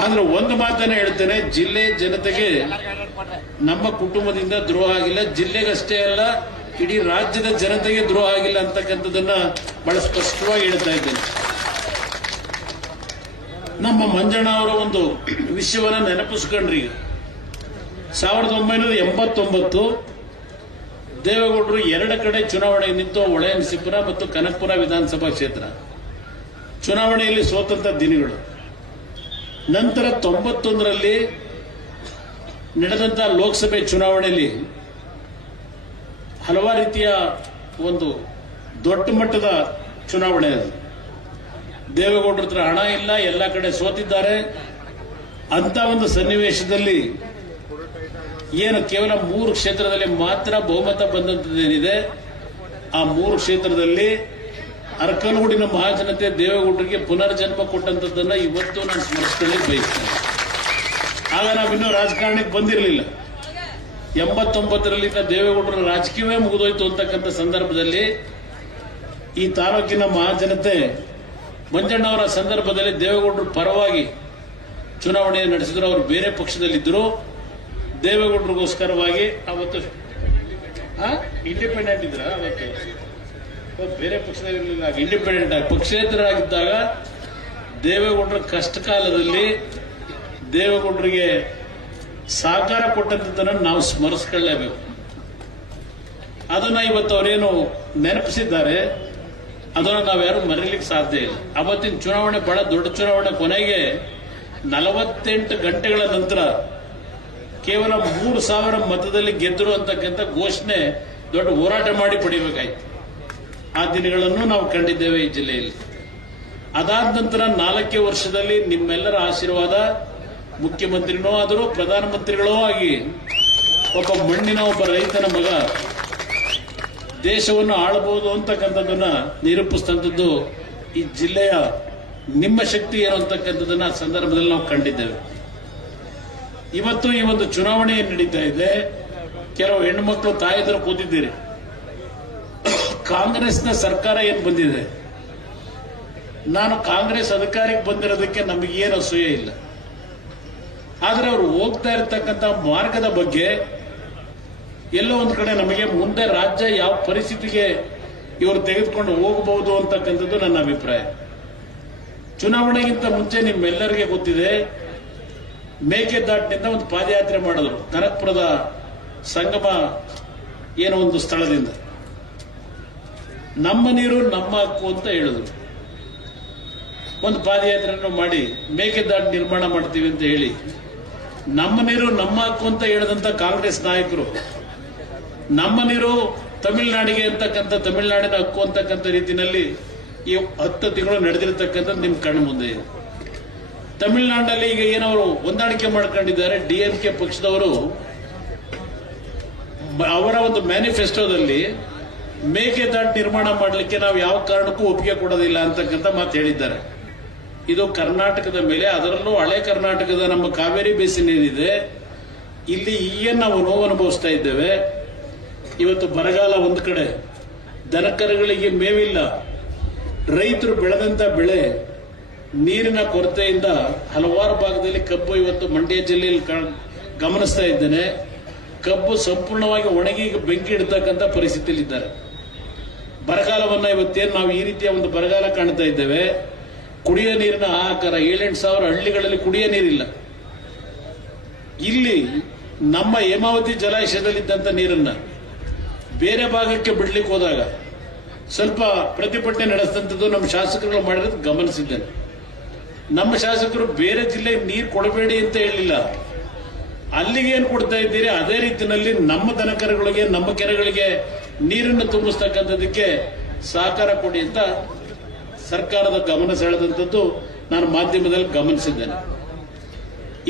ಆದ್ರೆ ಒಂದು ಮಾತನ್ನ ಹೇಳ್ತೇನೆ, ಜಿಲ್ಲೆ ಜನತೆಗೆ ನಮ್ಮ ಕುಟುಂಬದಿಂದ ದ್ರೋಹ ಆಗಿಲ್ಲ, ಜಿಲ್ಲೆಗಷ್ಟೇ ಅಲ್ಲ ಇಡೀ ರಾಜ್ಯದ ಜನತೆಗೆ ದ್ರೋಹ ಆಗಿಲ್ಲ ಅಂತಕ್ಕಂಥದ್ದನ್ನ ಬಹಳ ಸ್ಪಷ್ಟವಾಗಿ ಹೇಳ್ತಾ ಇದ್ದೇನೆ. ನಮ್ಮ ಮಂಜಣ್ಣ ಅವರ ಒಂದು ವಿಷಯವನ್ನ ನೆನಪಿಸ್ಕೊಂಡ್ರಿ. 1989 ದೇವೇಗೌಡರು 2 ಕಡೆ ಚುನಾವಣೆಗೆ ನಿಂತು ಹೊಳೆನರಸೀಪುರ ಮತ್ತು ಕನಕಪುರ ವಿಧಾನಸಭಾ ಕ್ಷೇತ್ರ ಚುನಾವಣೆಯಲ್ಲಿ ಸೋತಂತ ದಿನಗಳು. ನಂತರ 91ರಲ್ಲಿ ನಡೆದಂತಹ ಲೋಕಸಭೆ ಚುನಾವಣೆಯಲ್ಲಿ ಹಲವಾರು ರೀತಿಯ ಒಂದು ದೊಡ್ಡ ಮಟ್ಟದ ಚುನಾವಣೆ ಅದು. ದೇವೇಗೌಡರ ಹತ್ರ ಹಣ ಇಲ್ಲ, ಎಲ್ಲ ಕಡೆ ಸೋತಿದ್ದಾರೆ. ಅಂತ ಒಂದು ಸನ್ನಿವೇಶದಲ್ಲಿ ಏನು ಕೇವಲ 3 ಕ್ಷೇತ್ರದಲ್ಲಿ ಮಾತ್ರ ಬಹುಮತ ಬಂದಂತದ್ದೇನಿದೆ, ಆ 3 ಕ್ಷೇತ್ರದಲ್ಲಿ ಅರಕಲಗೂಡಿನ ಮಹಾಜನತೆ ದೇವೇಗೌಡರಿಗೆ ಪುನರ್ಜನ್ಮ ಕೊಟ್ಟಂತದ್ದನ್ನ ಇವತ್ತು ನಾನು ಸ್ಮರಿಸಿಕೊಳ್ಳಿ ಬಯಸ್ತೇನೆ. ಆಗ ನಾವಿನ್ನೂ ರಾಜಕಾರಣಕ್ಕೆ ಬಂದಿರಲಿಲ್ಲ. 89ರಲ್ಲಿ ದೇವೇಗೌಡರ ರಾಜಕೀಯವೇ ಮುಗಿದೋಯ್ತು ಅಂತಕ್ಕಂಥ ಸಂದರ್ಭದಲ್ಲಿ ಈ ತಾಲೂಕಿನ ಮಹಾಜನತೆ ಮಂಜಣ್ಣವರ ಸಂದರ್ಭದಲ್ಲಿ ದೇವೇಗೌಡರ ಪರವಾಗಿ ಚುನಾವಣೆ ನಡೆಸಿದ್ರು. ಅವರು ಬೇರೆ ಪಕ್ಷದಲ್ಲಿದ್ದರು. ದೇವೇಗೌಡರಿಗೋಸ್ಕರವಾಗಿ ಅವತ್ತು ಇಂಡಿಪೆಂಡೆಂಟ್ ಇದ್ರ, ಅವತ್ತು ಬೇರೆ ಪಕ್ಷದಲ್ಲಿರಲಿಲ್ಲ, ಇಂಡಿಪೆಂಡೆಂಟ್ ಆಗಿ ಪಕ್ಷೇತರರಾಗಿದ್ದಾಗ ದೇವೇಗೌಡರ ಕಷ್ಟ ಕಾಲದಲ್ಲಿ ದೇವೇಗೌಡರಿಗೆ ಸಹಕಾರ ಕೊಟ್ಟಂತದ್ದನ್ನು ನಾವು ಸ್ಮರಿಸಿಕೊಳ್ಳಲೇಬೇಕು. ಅದನ್ನ ಇವತ್ತು ಅವರೇನು ನೆನಪಿಸಿದ್ದಾರೆ, ಅದನ್ನು ನಾವ್ಯಾರು ಮರೀಲಿಕ್ಕೆ ಸಾಧ್ಯ ಇಲ್ಲ. ಅವತ್ತಿನ ಚುನಾವಣೆ ಬಹಳ ದೊಡ್ಡ ಚುನಾವಣೆ. ಕೊನೆಗೆ 48 ಗಂಟೆಗಳ ನಂತರ ಕೇವಲ 3,000 ಮತದಲ್ಲಿ ಗೆದ್ದರು ಅಂತಕ್ಕಂಥ ಘೋಷಣೆ ದೊಡ್ಡ ಹೋರಾಟ ಮಾಡಿ ಪಡಿಬೇಕಾಯ್ತು. ಆ ದಿನಗಳನ್ನು ನಾವು ಕಂಡಿದ್ದೇವೆ ಈ ಜಿಲ್ಲೆಯಲ್ಲಿ. ಅದಾದ ನಂತರ 4 ವರ್ಷದಲ್ಲಿ ನಿಮ್ಮೆಲ್ಲರ ಆಶೀರ್ವಾದ, ಮುಖ್ಯಮಂತ್ರಿನೂ ಆದರೂ ಪ್ರಧಾನಮಂತ್ರಿಗಳೂ ಆಗಿ ಒಬ್ಬ ಮಣ್ಣಿನ ಒಬ್ಬ ರೈತನ ಮಗ ದೇಶವನ್ನು ಆಳಬಹುದು ಅಂತಕ್ಕಂಥದ್ದನ್ನ ನಿರೂಪಿಸಿದಂಥದ್ದು ಈ ಜಿಲ್ಲೆಯ ನಿಮ್ಮ ಶಕ್ತಿ ಏನು ಅಂತಕ್ಕಂಥದ್ದನ್ನ ಆ ಸಂದರ್ಭದಲ್ಲಿ ನಾವು ಕಂಡಿದ್ದೇವೆ. ಇವತ್ತು ಈ ಒಂದು ಚುನಾವಣೆ ನಡೀತಾ ಇದೆ. ಕೆಲವು ಹೆಣ್ಣುಮಕ್ಕಳು ತಾಯಿದ್ರು ಕೂತಿದ್ದೀರಿ. ಕಾಂಗ್ರೆಸ್ನ ಸರ್ಕಾರ ಏನು ಬಂದಿದೆ, ನಾನು ಕಾಂಗ್ರೆಸ್ ಅಧಿಕಾರಕ್ಕೆ ಬಂದಿರೋದಕ್ಕೆ ನಮಗೇನು ಅಸೂಯೆ ಇಲ್ಲ. ಆದ್ರೆ ಅವರು ಹೋಗ್ತಾ ಇರತಕ್ಕಂಥ ಮಾರ್ಗದ ಬಗ್ಗೆ ಎಲ್ಲೋ ಒಂದು ಕಡೆ ನಮಗೆ ಮುಂದೆ ರಾಜ್ಯ ಯಾವ ಪರಿಸ್ಥಿತಿಗೆ ಇವರು ತೆಗೆದುಕೊಂಡು ಹೋಗಬಹುದು ಅಂತಕ್ಕಂಥದ್ದು ನನ್ನ ಅಭಿಪ್ರಾಯ. ಚುನಾವಣೆಗಿಂತ ಮುಂಚೆ ನಿಮ್ಮೆಲ್ಲರಿಗೆ ಗೊತ್ತಿದೆ, ಮೇಕೆದಾಟಿನಿಂದ ಒಂದು ಪಾದಯಾತ್ರೆ ಮಾಡಿದ್ರು ಕನಕಪುರದ ಸಂಗಮ ಏನೋ ಒಂದು ಸ್ಥಳದಿಂದ. ನಮ್ಮ ನೀರು ನಮ್ಮ ಹಕ್ಕು ಅಂತ ಹೇಳಿದ್ರು. ಒಂದು ಪಾದಯಾತ್ರೆಯನ್ನು ಮಾಡಿ ಮೇಕೆದಾಟು ನಿರ್ಮಾಣ ಮಾಡ್ತೀವಿ ಅಂತ ಹೇಳಿ, ನಮ್ಮ ನೀರು ನಮ್ಮ ಹಕ್ಕು ಅಂತ ಹೇಳಿದಂತ ಕಾಂಗ್ರೆಸ್ ನಾಯಕರು ನಮ್ಮ ನೀರು ತಮಿಳುನಾಡಿಗೆ ಅಂತಕ್ಕಂಥ ತಮಿಳುನಾಡಿನ ಹಕ್ಕು ಅಂತಕ್ಕಂಥ ರೀತಿಯಲ್ಲಿ ಈ 10 ತಿಂಗಳು ನಡೆದಿರತಕ್ಕಂಥದ್ದು ನಿಮ್ ಕಣ್ಣು ಮುಂದೆ ಇದೆ. ತಮಿಳುನಾಡಿನಲ್ಲಿ ಈಗ ಏನವರು ಹೊಂದಾಣಿಕೆ ಮಾಡ್ಕೊಂಡಿದ್ದಾರೆ, DMK ಪಕ್ಷದವರು ಅವರ ಒಂದು ಮ್ಯಾನಿಫೆಸ್ಟೋದಲ್ಲಿ ಮೇಕೆದಾಟು ನಿರ್ಮಾಣ ಮಾಡಲಿಕ್ಕೆ ನಾವು ಯಾವ ಕಾರಣಕ್ಕೂ ಒಪ್ಪಿಗೆ ಕೊಡೋದಿಲ್ಲ ಅಂತಕ್ಕಂಥ ಮಾತು ಹೇಳಿದ್ದಾರೆ. ಇದು ಕರ್ನಾಟಕದ ಮೇಲೆ, ಅದರಲ್ಲೂ ಹಳೆ ಕರ್ನಾಟಕದ ನಮ್ಮ ಕಾವೇರಿ ಬೇಸಿನ್ ಏನಿದೆ ಇಲ್ಲಿ ಏನು ನಾವು ನೋವು ಅನುಭವಿಸ್ತಾ ಇದ್ದೇವೆ. ಇವತ್ತು ಬರಗಾಲ ಒಂದು ಕಡೆ, ದನಕರುಗಳಿಗೆ ಮೇವಿಲ್ಲ, ರೈತರು ಬೆಳೆದಂತ ಬೆಳೆ ನೀರಿನ ಕೊರತೆಯಿಂದ ಹಲವಾರು ಭಾಗದಲ್ಲಿ ಕಬ್ಬು ಇವತ್ತು ಮಂಡ್ಯ ಜಿಲ್ಲೆಯಲ್ಲಿ ಗಮನಿಸ್ತಾ ಇದ್ದೇನೆ. ಕಬ್ಬು ಸಂಪೂರ್ಣವಾಗಿ ಒಣಗಿ ಬೆಂಕಿ ಇಡತಕ್ಕಂಥ ಪರಿಸ್ಥಿತಿಯಲ್ಲಿದ್ದಾರೆ. ಬರಗಾಲವನ್ನ ಇವತ್ತೇನು ನಾವು ಈ ರೀತಿಯ ಒಂದು ಬರಗಾಲ ಕಾಣ್ತಾ ಇದ್ದೇವೆ. ಕುಡಿಯೋ ನೀರಿನ ಹಾಹಾಕಾರ, 7-8 ಸಾವಿರ ಹಳ್ಳಿಗಳಲ್ಲಿ ಕುಡಿಯೋ ನೀರಿಲ್ಲ. ಇಲ್ಲಿ ನಮ್ಮ ಹೇಮಾವತಿ ಜಲಾಶಯದಲ್ಲಿದ್ದಂಥ ನೀರನ್ನ ಬೇರೆ ಭಾಗಕ್ಕೆ ಬಿಡ್ಲಿಕ್ಕೆ ಹೋದಾಗ ಸ್ವಲ್ಪ ಪ್ರತಿಭಟನೆ ನಡೆಸಿದಂಥದ್ದು ನಮ್ಮ ಶಾಸಕರುಗಳು ಮಾಡಿರೋದು ಗಮನಿಸಿದ್ದೇನೆ. ನಮ್ಮ ಶಾಸಕರು ಬೇರೆ ಜಿಲ್ಲೆಗೆ ನೀರು ಕೊಡಬೇಡಿ ಅಂತ ಹೇಳಿಲ್ಲ, ಅಲ್ಲಿಗೆ ಏನು ಕೊಡ್ತಾ ಇದ್ದೀರಿ ಅದೇ ರೀತಿಯಲ್ಲಿ ನಮ್ಮ ದನಕರುಗಳಿಗೆ, ನಮ್ಮ ಕೆರೆಗಳಿಗೆ ನೀರನ್ನು ತುಂಬಿಸ್ತಕ್ಕಂಥದಕ್ಕೆ ಸಹಕಾರ ಕೊಡಿ ಅಂತ ಸರ್ಕಾರದ ಗಮನ ಸೆಳೆದಂಥದ್ದು ನಾನು ಮಾಧ್ಯಮದಲ್ಲಿ ಗಮನಿಸಿದ್ದೇನೆ.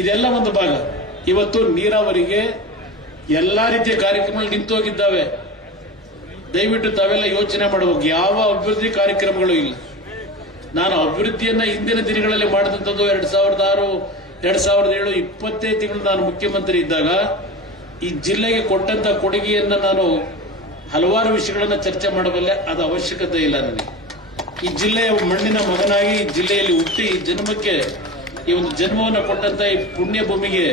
ಇದೆಲ್ಲ ಒಂದು ಭಾಗ. ಇವತ್ತು ನೀರಾವರಿಗೆ ಎಲ್ಲಾ ರೀತಿಯ ಕಾರ್ಯಕ್ರಮಗಳು ನಿಂತು ಹೋಗಿದ್ದಾವೆ. ದಯವಿಟ್ಟು ತಾವೆಲ್ಲ ಯೋಚನೆ ಮಾಡಬೇಕು, ಯಾವ ಅಭಿವೃದ್ಧಿ ಕಾರ್ಯಕ್ರಮಗಳು ಇಲ್ಲ. ನಾನು ಅಭಿವೃದ್ಧಿಯನ್ನ ಹಿಂದಿನ ದಿನಗಳಲ್ಲಿ ಮಾಡಿದಂಥದ್ದು 2006, 2007, 20 ತಿಂಗಳು ನಾನು ಮುಖ್ಯಮಂತ್ರಿ ಇದ್ದಾಗ ಈ ಜಿಲ್ಲೆಗೆ ಕೊಟ್ಟಂತ ಕೊಡುಗೆಯನ್ನ ನಾನು ಹಲವಾರು ವಿಷಯಗಳನ್ನ ಚರ್ಚೆ ಮಾಡಬಲ್ಲೆ. ಅದು ಅವಶ್ಯಕತೆ ಇಲ್ಲ ನನಗೆ. ಈ ಜಿಲ್ಲೆಯ ಮಣ್ಣಿನ ಮಗನಾಗಿ ಈ ಜಿಲ್ಲೆಯಲ್ಲಿ ಹುಟ್ಟಿ ಈ ಜನ್ಮಕ್ಕೆ ಈ ಒಂದು ಜನ್ಮವನ್ನು ಕೊಟ್ಟಂತ ಈ ಪುಣ್ಯ ಭೂಮಿಗೆ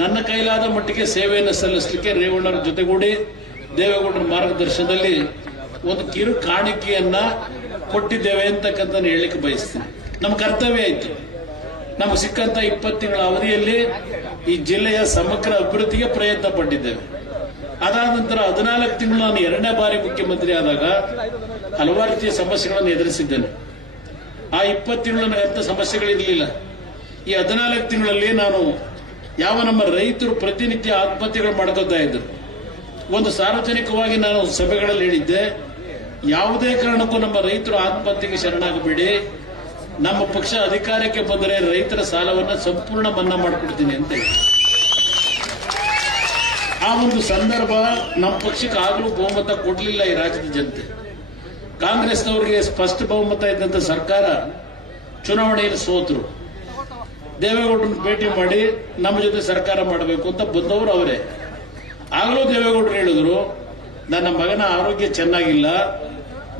ನನ್ನ ಕೈಲಾದ ಮಟ್ಟಿಗೆ ಸೇವೆಯನ್ನು ಸಲ್ಲಿಸಲಿಕ್ಕೆ ರೇವಣ್ಣರ ಜೊತೆಗೂಡಿ ದೇವೇಗೌಡರ ಮಾರ್ಗದರ್ಶನದಲ್ಲಿ ಒಂದು ಕಿರು ಕಾಣಿಕೆಯನ್ನ ಕೊಟ್ಟಿದ್ದೇವೆ ಅಂತಕ್ಕಂಥ ಹೇಳಲಿಕ್ಕೆ ಬಯಸ್ತೀನಿ. ನಮ್ಮ ಕರ್ತವ್ಯ ಆಯ್ತು. ನಮಗೆ ಸಿಕ್ಕಂತ 20 ತಿಂಗಳ ಅವಧಿಯಲ್ಲಿ ಈ ಜಿಲ್ಲೆಯ ಸಮಗ್ರ ಅಭಿವೃದ್ಧಿಗೆ ಪ್ರಯತ್ನ ಪಟ್ಟಿದ್ದೇವೆ. ಅದಾದ ನಂತರ 14 ತಿಂಗಳು ನಾನು 2ನೇ ಬಾರಿ ಮುಖ್ಯಮಂತ್ರಿ ಆದಾಗ ಹಲವಾರು ರೀತಿಯ ಸಮಸ್ಯೆಗಳನ್ನು ಎದುರಿಸಿದ್ದೇನೆ. ಆ 20 ತಿಂಗಳು ನನಗೆ ಅಂಥ ಸಮಸ್ಯೆಗಳಿರಲಿಲ್ಲ. ಈ 14 ತಿಂಗಳಲ್ಲಿ ನಾನು ಯಾವ ನಮ್ಮ ರೈತರು ಪ್ರತಿನಿತ್ಯ ಆತ್ಮಹತ್ಯೆಗಳು ಮಾಡ್ಕೋತಾ ಇದ್ರು, ಒಂದು ಸಾರ್ವಜನಿಕವಾಗಿ ನಾನು ಸಭೆಗಳಲ್ಲಿ ಹೇಳಿದ್ದೆ, ಯಾವುದೇ ಕಾರಣಕ್ಕೂ ನಮ್ಮ ರೈತರು ಆತ್ಮಹತ್ಯೆಗೆ ಶರಣಾಗಬೇಡಿ, ನಮ್ಮ ಪಕ್ಷ ಅಧಿಕಾರಕ್ಕೆ ಬಂದರೆ ರೈತರ ಸಾಲವನ್ನು ಸಂಪೂರ್ಣ ಮನ್ನಾ ಮಾಡಿಕೊಡ್ತೀನಿ ಅಂತ ಹೇಳಿ. ಆ ಒಂದು ಸಂದರ್ಭ ನಮ್ಮ ಪಕ್ಷಕ್ಕೆ ಆಗಲೂ ಬಹುಮತ ಕೊಡಲಿಲ್ಲ ಈ ರಾಜ್ಯದ ಜನತೆ. ಕಾಂಗ್ರೆಸ್ನವರಿಗೆ ಸ್ಪಷ್ಟ ಬಹುಮತ ಇದ್ದಂತ ಸರ್ಕಾರ ಚುನಾವಣೆಯಲ್ಲಿ ಸೋತರು. ದೇವೇಗೌಡರನ್ನು ಭೇಟಿ ಮಾಡಿ ನಮ್ಮ ಜೊತೆ ಸರ್ಕಾರ ಮಾಡಬೇಕು ಅಂತ ಬಂದವರು ಅವರೇ. ಆಗಲೂ ದೇವೇಗೌಡರು ಹೇಳಿದ್ರು, ನನ್ನ ಮಗನ ಆರೋಗ್ಯ ಚೆನ್ನಾಗಿಲ್ಲ,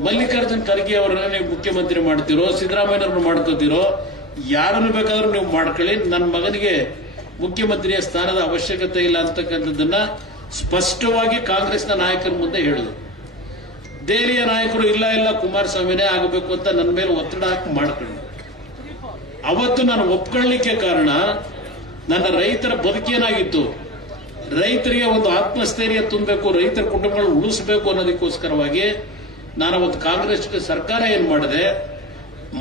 ಮಲ್ಲಿಕಾರ್ಜುನ್ ಖರ್ಗೆ ಅವರನ್ನ ನೀವು ಮುಖ್ಯಮಂತ್ರಿ ಮಾಡ್ತಿರೋ, ಸಿದ್ದರಾಮಯ್ಯನವ್ರನ್ನ ಮಾಡ್ಕೋತಿರೋ, ಯಾರನ್ನು ಬೇಕಾದ್ರೂ ನೀವು ಮಾಡ್ಕೊಳ್ಳಿ, ನನ್ನ ಮಗನಿಗೆ ಮುಖ್ಯಮಂತ್ರಿಯ ಸ್ಥಾನದ ಅವಶ್ಯಕತೆ ಇಲ್ಲ ಅಂತಕ್ಕಂಥದ್ದನ್ನ ಸ್ಪಷ್ಟವಾಗಿ ಕಾಂಗ್ರೆಸ್ನ ನಾಯಕರ ಮುಂದೆ ಹೇಳಿದ್ರು. ದೆಹಲಿಯ ನಾಯಕರು ಇಲ್ಲ ಕುಮಾರಸ್ವಾಮಿನೇ ಆಗಬೇಕು ಅಂತ ನನ್ನ ಮೇಲೆ ಒತ್ತಡ ಹಾಕಿ ಮಾಡ್ಕೊಂಡು, ಅವತ್ತು ನಾನು ಒಪ್ಕೊಳ್ಳಿಕ್ಕೆ ಕಾರಣ ನನ್ನ ರೈತರ ಬದುಕೇನಾಗಿತ್ತು, ರೈತರಿಗೆ ಒಂದು ಆತ್ಮಸ್ಥೈರ್ಯ ತುಂಬಬೇಕು, ರೈತರ ಕುಟುಂಬಗಳು ಉಳಿಸಬೇಕು ಅನ್ನೋದಕ್ಕೋಸ್ಕರವಾಗಿ ನಾನು ಅವತ್ತು ಕಾಂಗ್ರೆಸ್ ಸರ್ಕಾರ ಏನ್ ಮಾಡಿದೆ,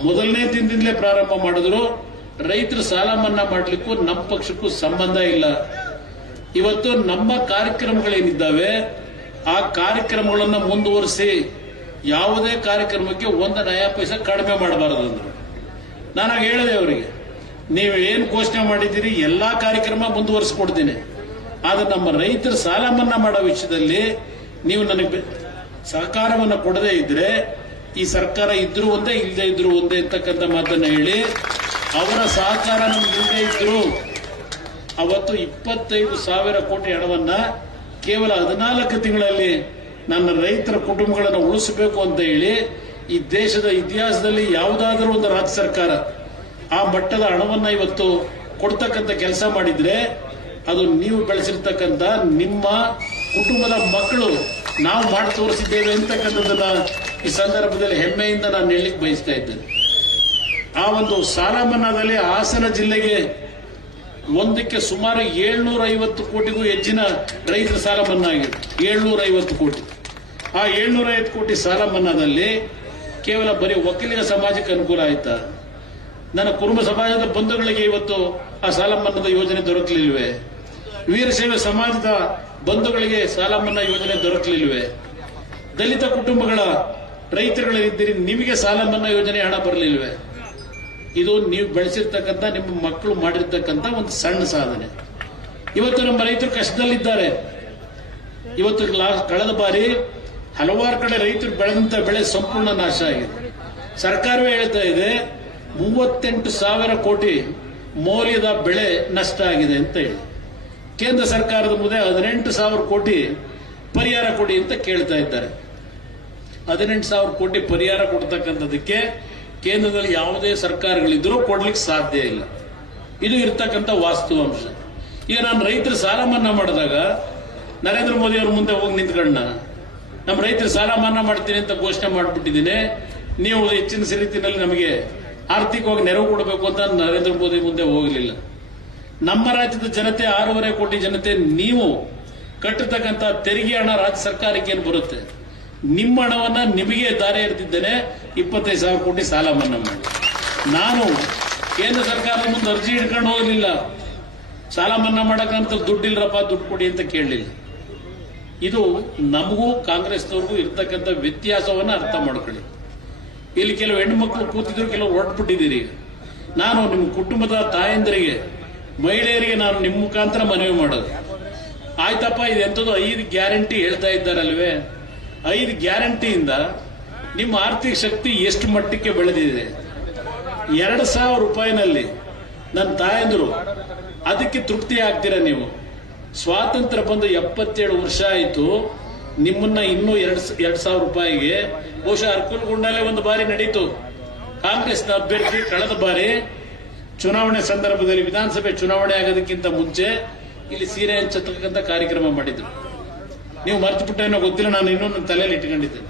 ಮೊದಲನೇ ದಿನದಿಂದಲೇ ಪ್ರಾರಂಭ ಮಾಡಿದ್ರು. ರೈತರ ಸಾಲ ಮನ್ನಾ ಮಾಡಲಿಕ್ಕೂ ನಮ್ಮ ಪಕ್ಷಕ್ಕೂ ಸಂಬಂಧ ಇಲ್ಲ. ಇವತ್ತು ನಮ್ಮ ಕಾರ್ಯಕ್ರಮಗಳೇನಿದ್ದಾವೆ ಆ ಕಾರ್ಯಕ್ರಮಗಳನ್ನು ಮುಂದುವರಿಸಿ ಯಾವುದೇ ಕಾರ್ಯಕ್ರಮಕ್ಕೆ 1 ನಯಾ ಪೈಸೆ ಕಡಿಮೆ ಮಾಡಬಾರದು ಅಂದ್ರು. ನಾನು ಹೇಳಿದೆ ಅವರಿಗೆ, ನೀವು ಏನು ಘೋಷಣೆ ಮಾಡಿದ್ದೀರಿ ಎಲ್ಲಾ ಕಾರ್ಯಕ್ರಮ ಮುಂದುವರಿಸಿಕೊಡ್ತೀನಿ, ಆದ್ರೆ ನಮ್ಮ ರೈತರ ಸಾಲ ಮನ್ನಾ ಮಾಡೋ ವಿಷಯದಲ್ಲಿ ನೀವು ನನಗೆ ಸಹಕಾರವನ್ನು ಕೊಡದೇ ಇದ್ರೆ ಈ ಸರ್ಕಾರ ಇದ್ರೂ ಒಂದೇ ಇಲ್ಲದೆ ಇದ್ರು ಒಂದೇ ಅಂತಕ್ಕಂಥ ಮಾತನ್ನ ಹೇಳಿ ಅವರ ಸಹಕಾರ ನಮ್ಗೆ ಇಲ್ಲದೆ ಇದ್ರು ಅವತ್ತು 25,000 ಕೋಟಿ ಹಣವನ್ನ ಕೇವಲ 14 ತಿಂಗಳಲ್ಲಿ ನನ್ನ ರೈತರ ಕುಟುಂಬಗಳನ್ನು ಉಳಿಸಬೇಕು ಅಂತ ಹೇಳಿ ಈ ದೇಶದ ಇತಿಹಾಸದಲ್ಲಿ ಯಾವುದಾದ್ರೂ ಒಂದು ರಾಜ್ಯ ಸರ್ಕಾರ ಆ ಮಟ್ಟದ ಹಣವನ್ನ ಇವತ್ತು ಕೊಡ್ತಕ್ಕಂಥ ಕೆಲಸ ಮಾಡಿದ್ರೆ ಅದು ನೀವು ಬೆಳೆಸಿರ್ತಕ್ಕಂಥ ನಿಮ್ಮ ಕುಟುಂಬದ ಮಕ್ಕಳು ನಾವು ಮಾಡಿ ತೋರಿಸಿದ್ದೇವೆ ಅಂತಕ್ಕಂಥದ್ದನ್ನ ಈ ಸಂದರ್ಭದಲ್ಲಿ ಹೆಮ್ಮೆಯಿಂದ ನಾನು ಹೇಳಲಿಕ್ಕೆ ಬಯಸ್ತಾ ಇದ್ದೇನೆ. ಆ ಒಂದು ಸಾಲ ಮನ್ನಾದಲ್ಲಿ ಹಾಸನ ಜಿಲ್ಲೆಗೆ ಒಂದಕ್ಕೆ ಸುಮಾರು 750 ಕೋಟಿಗೂ ಹೆಚ್ಚಿನ ರೈತರ ಸಾಲ ಮನ್ನಾ ಆಗಿದೆ. 750 ಕೋಟಿ. ಆ 750 ಕೋಟಿ ಸಾಲ ಮನ್ನಾದಲ್ಲಿ ಕೇವಲ ಬರೀ ಒಕ್ಕಲಿಗ ಸಮಾಜಕ್ಕೆ ಅನುಕೂಲ ಆಯ್ತಾ? ನನ್ನ ಕುರುಬ ಸಮಾಜದ ಬಂಧುಗಳಿಗೆ ಇವತ್ತು ಆ ಸಾಲ ಮನ್ನಾದ ಯೋಜನೆ ದೊರಕಲಿಲ್ವೇ? ವೀರಶೈವ ಸಮಾಜದ ಬಂಧುಗಳಿಗೆ ಸಾಲ ಮನ್ನಾ ಯೋಜನೆ ದೊರಕಲಿಲ್ವೇ? ದಲಿತ ಕುಟುಂಬಗಳ ರೈತರುಗಳಿದ್ದೀರಿ, ನಿಮಗೆ ಸಾಲ ಮನ್ನಾ ಯೋಜನೆ ಹಣ ಬರಲಿಲ್ವೇ? ಇದು ನೀವು ಬೆಳೆಸಿರ್ತಕ್ಕಂಥ ನಿಮ್ಮ ಮಕ್ಕಳು ಮಾಡಿರ್ತಕ್ಕಂಥ ಒಂದು ಸಣ್ಣ ಸಾಧನೆ. ಇವತ್ತು ನಮ್ಮ ರೈತರು ಕಷ್ಟದಲ್ಲಿದ್ದಾರೆ. ಇವತ್ತು ಕಳೆದ ಬಾರಿ ಹಲವಾರು ಕಡೆ ರೈತರು ಬೆಳೆದಂತ ಬೆಳೆ ಸಂಪೂರ್ಣ ನಾಶ ಆಗಿದೆ. ಸರ್ಕಾರವೇ ಹೇಳ್ತಾ ಇದೆ 38,000 ಕೋಟಿ ಮೌಲ್ಯದ ಬೆಳೆ ನಷ್ಟ ಆಗಿದೆ ಅಂತ ಹೇಳಿ. ಕೇಂದ್ರ ಸರ್ಕಾರದ ಮುಂದೆ 18,000 ಕೋಟಿ ಪರಿಹಾರ ಕೊಡಿ ಅಂತ ಕೇಳ್ತಾ ಇದ್ದಾರೆ. 18,000 ಕೋಟಿ ಪರಿಹಾರ ಕೊಡ್ತಕ್ಕಂಥದಕ್ಕೆ ಕೇಂದ್ರದಲ್ಲಿ ಯಾವುದೇ ಸರ್ಕಾರಗಳಿದ್ರೂ ಕೊಡ್ಲಿಕ್ಕೆ ಸಾಧ್ಯ ಇಲ್ಲ. ಇದು ಇರ್ತಕ್ಕಂಥ ವಾಸ್ತವಾಂಶ. ಈಗ ನಾನು ರೈತರ ಸಾಲ ಮನ್ನಾ ಮಾಡಿದಾಗ ನರೇಂದ್ರ ಮೋದಿ ಅವ್ರ ಮುಂದೆ ಹೋಗಿ ನಿಂತ್ಕೊಂಡ, ನಮ್ಮ ರೈತರ ಸಾಲ ಮನ್ನಾ ಮಾಡ್ತೀನಿ ಅಂತ ಘೋಷಣೆ ಮಾಡಿಬಿಟ್ಟಿದ್ದೀನಿ, ನೀವು ಹೆಚ್ಚಿನ ರೀತಿಯಲ್ಲಿ ನಮಗೆ ಆರ್ಥಿಕವಾಗಿ ನೆರವು ಕೊಡಬೇಕು ಅಂತ ನರೇಂದ್ರ ಮೋದಿ ಮುಂದೆ ಹೋಗಲಿಲ್ಲ. ನಮ್ಮ ರಾಜ್ಯದ ಜನತೆ 6.5 ಕೋಟಿ ಜನತೆ ನೀವು ಕಟ್ಟತಕ್ಕಂಥ ತೆರಿಗೆ ಹಣ ರಾಜ್ಯ ಸರ್ಕಾರಕ್ಕೆ ಏನು ಬರುತ್ತೆ, ನಿಮ್ಮ ಹಣವನ್ನ ನಿಮಗೆ ದಾರಿ ಎರೆದಿದ್ದೇನೆ 25,000 ಕೋಟಿ ಸಾಲ ಮನ್ನಾ ಮಾಡಿ. ನಾನು ಕೇಂದ್ರ ಸರ್ಕಾರದ ಮುಂದೆ ಅರ್ಜಿ ಹಿಡ್ಕೊಂಡು ಹೋಗಲಿಲ್ಲ, ಸಾಲ ಮನ್ನಾ ಮಾಡಕ್ಕಂತ ದುಡ್ಡಿಲ್ರಪ್ಪ ದುಡ್ಡು ಕೊಡಿ ಅಂತ ಕೇಳಲಿಲ್ಲ. ಇದು ನಮಗೂ ಕಾಂಗ್ರೆಸ್ನವ್ರಿಗೂ ಇರ್ತಕ್ಕಂಥ ವ್ಯತ್ಯಾಸವನ್ನ ಅರ್ಥ ಮಾಡ್ಕೊಳ್ಳಿ. ಇಲ್ಲಿ ಕೆಲವು ಹೆಣ್ಣು ಮಕ್ಕಳು ಕೂತಿದ್ರು, ಕೆಲವು ಹೊರಟ್ಬಿಟ್ಟಿದ್ದೀರಿ. ನಾನು ನಿಮ್ಮ ಕುಟುಂಬದ ತಾಯಂದರಿಗೆ, ಮಹಿಳೆಯರಿಗೆ ನಾನು ನಿಮ್ಮ ಮುಖಾಂತರ ಮನವಿ ಮಾಡೋದು, ಆಯ್ತಪ್ಪ ಇದೆಂಥದ್ದು 5 ಗ್ಯಾರಂಟಿ ಹೇಳ್ತಾ ಇದ್ದಾರಲ್ವೇ, 5 ಗ್ಯಾರಂಟಿಯಿಂದ ನಿಮ್ಮ ಆರ್ಥಿಕ ಶಕ್ತಿ ಎಷ್ಟು ಮಟ್ಟಕ್ಕೆ ಬೆಳೆದಿದೆ? 2,000 ರೂಪಾಯಿನಲ್ಲಿ ನನ್ನ ತಾಯಂದರು ಅದಕ್ಕೆ ತೃಪ್ತಿ ಆಗ್ತೀರಾ ನೀವು? ಸ್ವಾತಂತ್ರ್ಯ ಬಂದು 77 ವರ್ಷ ಆಯಿತು, ನಿಮ್ಮನ್ನ ಇನ್ನೂ 2,000 ರೂಪಾಯಿಗೆ ಬಹುಶಃ ಅರ್ಕುಲ್ಗುಂಡಲ್ಲೇ ಒಂದು ಬಾರಿ ನಡೀತು. ಕಾಂಗ್ರೆಸ್ನ ಅಭ್ಯರ್ಥಿ ಕಳೆದ ಬಾರಿ ಚುನಾವಣೆ ಸಂದರ್ಭದಲ್ಲಿ ವಿಧಾನಸಭೆ ಚುನಾವಣೆ ಆಗೋದಕ್ಕಿಂತ ಮುಂಚೆ ಇಲ್ಲಿ ಸೀರೆ ಹಂಚತಕ್ಕಂಥ ಕಾರ್ಯಕ್ರಮ ಮಾಡಿದ್ರು. ನೀವು ಮರ್ತು ಬಿಟ್ಟೇನೋ ಗೊತ್ತಿಲ್ಲ, ನಾನು ಇನ್ನೂ ನನ್ನ ತಲೆಯಲ್ಲಿ ಇಟ್ಕೊಂಡಿದ್ದೆ.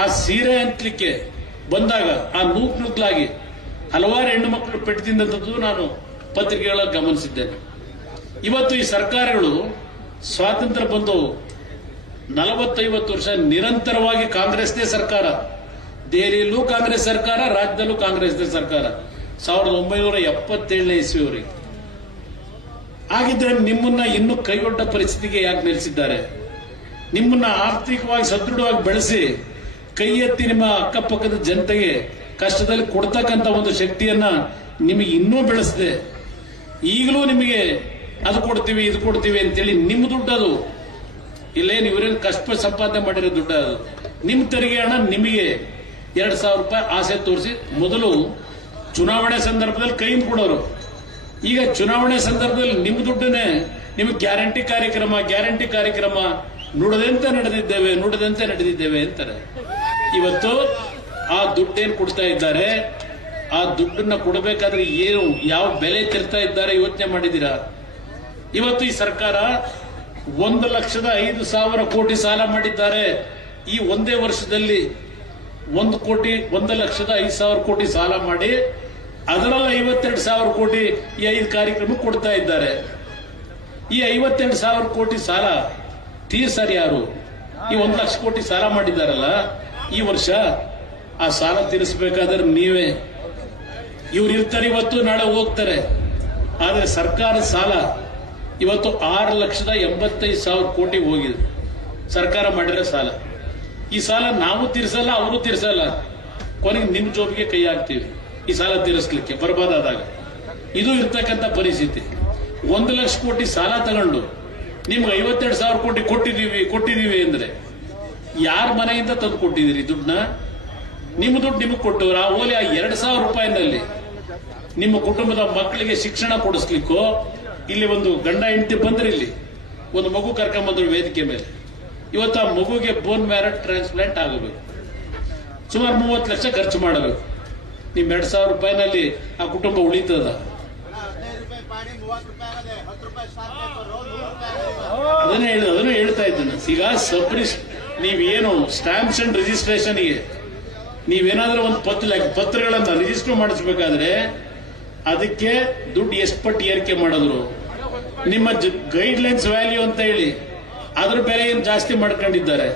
ಆ ಸೀರೆ ಹಂಚಲಿಕ್ಕೆ ಬಂದಾಗ ಆ ನೂಕ್ಲಾಗಿ ಹಲವಾರು ಹೆಣ್ಣು ಮಕ್ಕಳು ಪೆಟ್ಟು ತಿಂದದ್ದು ನಾನು ಪತ್ರಿಕೆಗಳ ಗಮನಿಸಿದ್ದೇನೆ. ಇವತ್ತು ಈ ಸರ್ಕಾರಗಳು ಸ್ವಾತಂತ್ರ್ಯ ಬಂದು 40-50 ವರ್ಷ ನಿರಂತರವಾಗಿ ಕಾಂಗ್ರೆಸ್ದೇ ಸರ್ಕಾರ, ದೆಹಲಿಯಲ್ಲೂ ಕಾಂಗ್ರೆಸ್ ಸರ್ಕಾರ, ರಾಜ್ಯದಲ್ಲೂ ಕಾಂಗ್ರೆಸ್ದೇ ಸರ್ಕಾರ 1977ನೇ ಇಸ್ವಿಯವರೆಗೆ. ಹಾಗಿದ್ರೆ ನಿಮ್ಮನ್ನ ಇನ್ನೂ ಕೈಗೊಡ್ಡ ಪರಿಸ್ಥಿತಿಗೆ ಯಾಕೆ ನಿಲ್ಲಿಸಿದ್ದಾರೆ? ನಿಮ್ಮನ್ನ ಆರ್ಥಿಕವಾಗಿ ಸದೃಢವಾಗಿ ಬೆಳೆಸಿ ಕೈ ಎತ್ತಿ ನಿಮ್ಮ ಅಕ್ಕಪಕ್ಕದ ಜನತೆಗೆ ಕಷ್ಟದಲ್ಲಿ ಕೊಡ್ತಕ್ಕಂಥ ಒಂದು ಶಕ್ತಿಯನ್ನ ನಿಮಗೆ ಇನ್ನೂ ಬೆಳೆಸದೆ ಈಗಲೂ ನಿಮಗೆ ಅದು ಕೊಡ್ತೀವಿ ಇದು ಕೊಡ್ತೀವಿ ಅಂತೇಳಿ ನಿಮ್ಮ ದುಡ್ಡದು, ಇಲ್ಲೇನು ಇವರೇನು ಕಷ್ಟ ಸಂಪಾದನೆ ಮಾಡಿರೋ ದುಡ್ಡು ಅದು. ನಿಮ್ಮ ತೆರಿಗೆ ಹಣ ನಿಮಗೆ 2,000 ರೂಪಾಯಿ ಆಸೆ ತೋರಿಸಿ ಮೊದಲು ಚುನಾವಣೆ ಸಂದರ್ಭದಲ್ಲಿ ಕೈಯಿಂದ ಕೊಡೋರು. ಈಗ ಚುನಾವಣೆ ಸಂದರ್ಭದಲ್ಲಿ ನಿಮ್ಮ ದುಡ್ಡನ್ನೇ ನಿಮಗೆ ಗ್ಯಾರಂಟಿ ಕಾರ್ಯಕ್ರಮ ನುಡಿದಂತೆ ನಡೆದಿದ್ದೇವೆ ಅಂತಾರೆ. ಇವತ್ತು ಆ ದುಡ್ಡೇನು ಕೊಡ್ತಾ ಇದ್ದಾರೆ, ಆ ದುಡ್ಡನ್ನ ಕೊಡಬೇಕಾದ್ರೆ ಏನು ಯಾವ ಬೆಲೆ ತಿರ್ತಾ ಇದ್ದಾರೆ ಯೋಚನೆ ಮಾಡಿದ್ದೀರಾ? ಇವತ್ತು ಈ ಸರ್ಕಾರ 1,05,000 ಕೋಟಿ ಸಾಲ ಮಾಡಿದ್ದಾರೆ. ಈ ಒಂದೇ ವರ್ಷದಲ್ಲಿ 1,05,000 ಕೋಟಿ ಸಾಲ ಮಾಡಿ ಅದರಲ್ಲಿ 52,000 ಕೋಟಿ ಈ 5 ಕಾರ್ಯಕ್ರಮಕ್ಕೆ ಕೊಡ್ತಾ ಇದ್ದಾರೆ. ಈ 52,000 ಕೋಟಿ ಸಾಲ ತೀರ್ಸಾರಿ ಯಾರು? ಈ 1 ಲಕ್ಷ ಕೋಟಿ ಸಾಲ ಮಾಡಿದ್ದಾರಲ್ಲ ಈ ವರ್ಷ, ಆ ಸಾಲ ತೀರಿಸಬೇಕಾದ್ರೆ ನೀವೇ. ಇವ್ರು ಇರ್ತಾರೆ ಇವತ್ತು, ನಾಳೆ ಹೋಗ್ತಾರೆ. ಆದರೆ ಸರ್ಕಾರದ ಸಾಲ ಇವತ್ತು 6,85,000 ಕೋಟಿ ಹೋಗಿದೆ. ಸರ್ಕಾರ ಮಾಡಿರೋ ಸಾಲ. ಈ ಸಾಲ ನಾವು ತೀರಿಸಲ್ಲ, ಅವರು ತೀರಿಸಲ್ಲ. ಕೊನೆಗೆ ನಿಮ್ ಜೋಬಿಗೆ ಕೈ ಹಾಕ್ತೀವಿ ಈ ಸಾಲ ತೀರಿಸಲಿಕ್ಕೆ ಬರ್ಬಾದಾದಾಗ. ಇದು ಇರ್ತಕ್ಕಂಥ ಪರಿಸ್ಥಿತಿ. 1 ಲಕ್ಷ ಕೋಟಿ ಸಾಲ ತಗೊಂಡು ನಿಮ್ಗೆ 52,000 ಕೋಟಿ ಕೊಟ್ಟಿದೀವಿ ಅಂದ್ರೆ ಯಾರ ಮನೆಯಿಂದ ತಂದು ಕೊಟ್ಟಿದ್ದೀರಿ ದುಡ್ಡನ್ನ? ನಿಮ್ಮ ದುಡ್ಡು ನಿಮಗೆ ಕೊಟ್ಟವ್ರ? ಓಲಿ ಆ 2,000 ರೂಪಾಯಿನಲ್ಲಿ ನಿಮ್ಮ ಕುಟುಂಬದ ಮಕ್ಕಳಿಗೆ ಶಿಕ್ಷಣ ಕೊಡಿಸ್ಲಿಕ್ಕೋ, ಇಲ್ಲಿ ಒಂದು ಗಂಡ ಹೆಂಡತಿ ಬಂದ್ರೆ ಇಲ್ಲಿ ಒಂದು ಮಗು ಕರ್ಕೊಂಡ್ಬಂದ್ರು ವೇದಿಕೆ ಮೇಲೆ, ಇವತ್ತು ಆ ಮಗುಗೆ ಬೋನ್ ಮ್ಯಾರೋ ಟ್ರಾನ್ಸ್ಪ್ಲಾಂಟ್ ಆಗಬೇಕು, ಸುಮಾರು 30 ಲಕ್ಷ ಖರ್ಚು ಮಾಡಬೇಕು. ನಿಮ್ 2,000 ರೂಪಾಯಿನಲ್ಲಿ ಆ ಕುಟುಂಬ ಉಳಿತದ? ಅದನ್ನೇ ಹೇಳ್ತಾ ಇದ್ದೇನೆ. ಈಗ ನೀವೇನು ಸ್ಟಾಂಪ್ಸ್ ಅಂಡ್ ರಿಜಿಸ್ಟ್ರೇಷನ್ಗೆ ನೀವೇನಾದ್ರೂ ಒಂದು ಪತ್ರಗಳನ್ನ ರಿಜಿಸ್ಟರ್ ಮಾಡಿಸ್ಬೇಕಾದ್ರೆ ಅದಕ್ಕೆ ದುಡ್ಡು ಎಷ್ಟು ಪಟ್ಟು ಏರಿಕೆ ಮಾಡಿದ್ರು, ನಿಮ್ಮ ಗೈಡ್ ಲೈನ್ಸ್ ವ್ಯಾಲ್ಯೂ ಅಂತ ಹೇಳಿ ಅದ್ರ ಬೆಲೆ ಏನು ಜಾಸ್ತಿ ಮಾಡ್ಕೊಂಡಿದ್ದಾರೆ.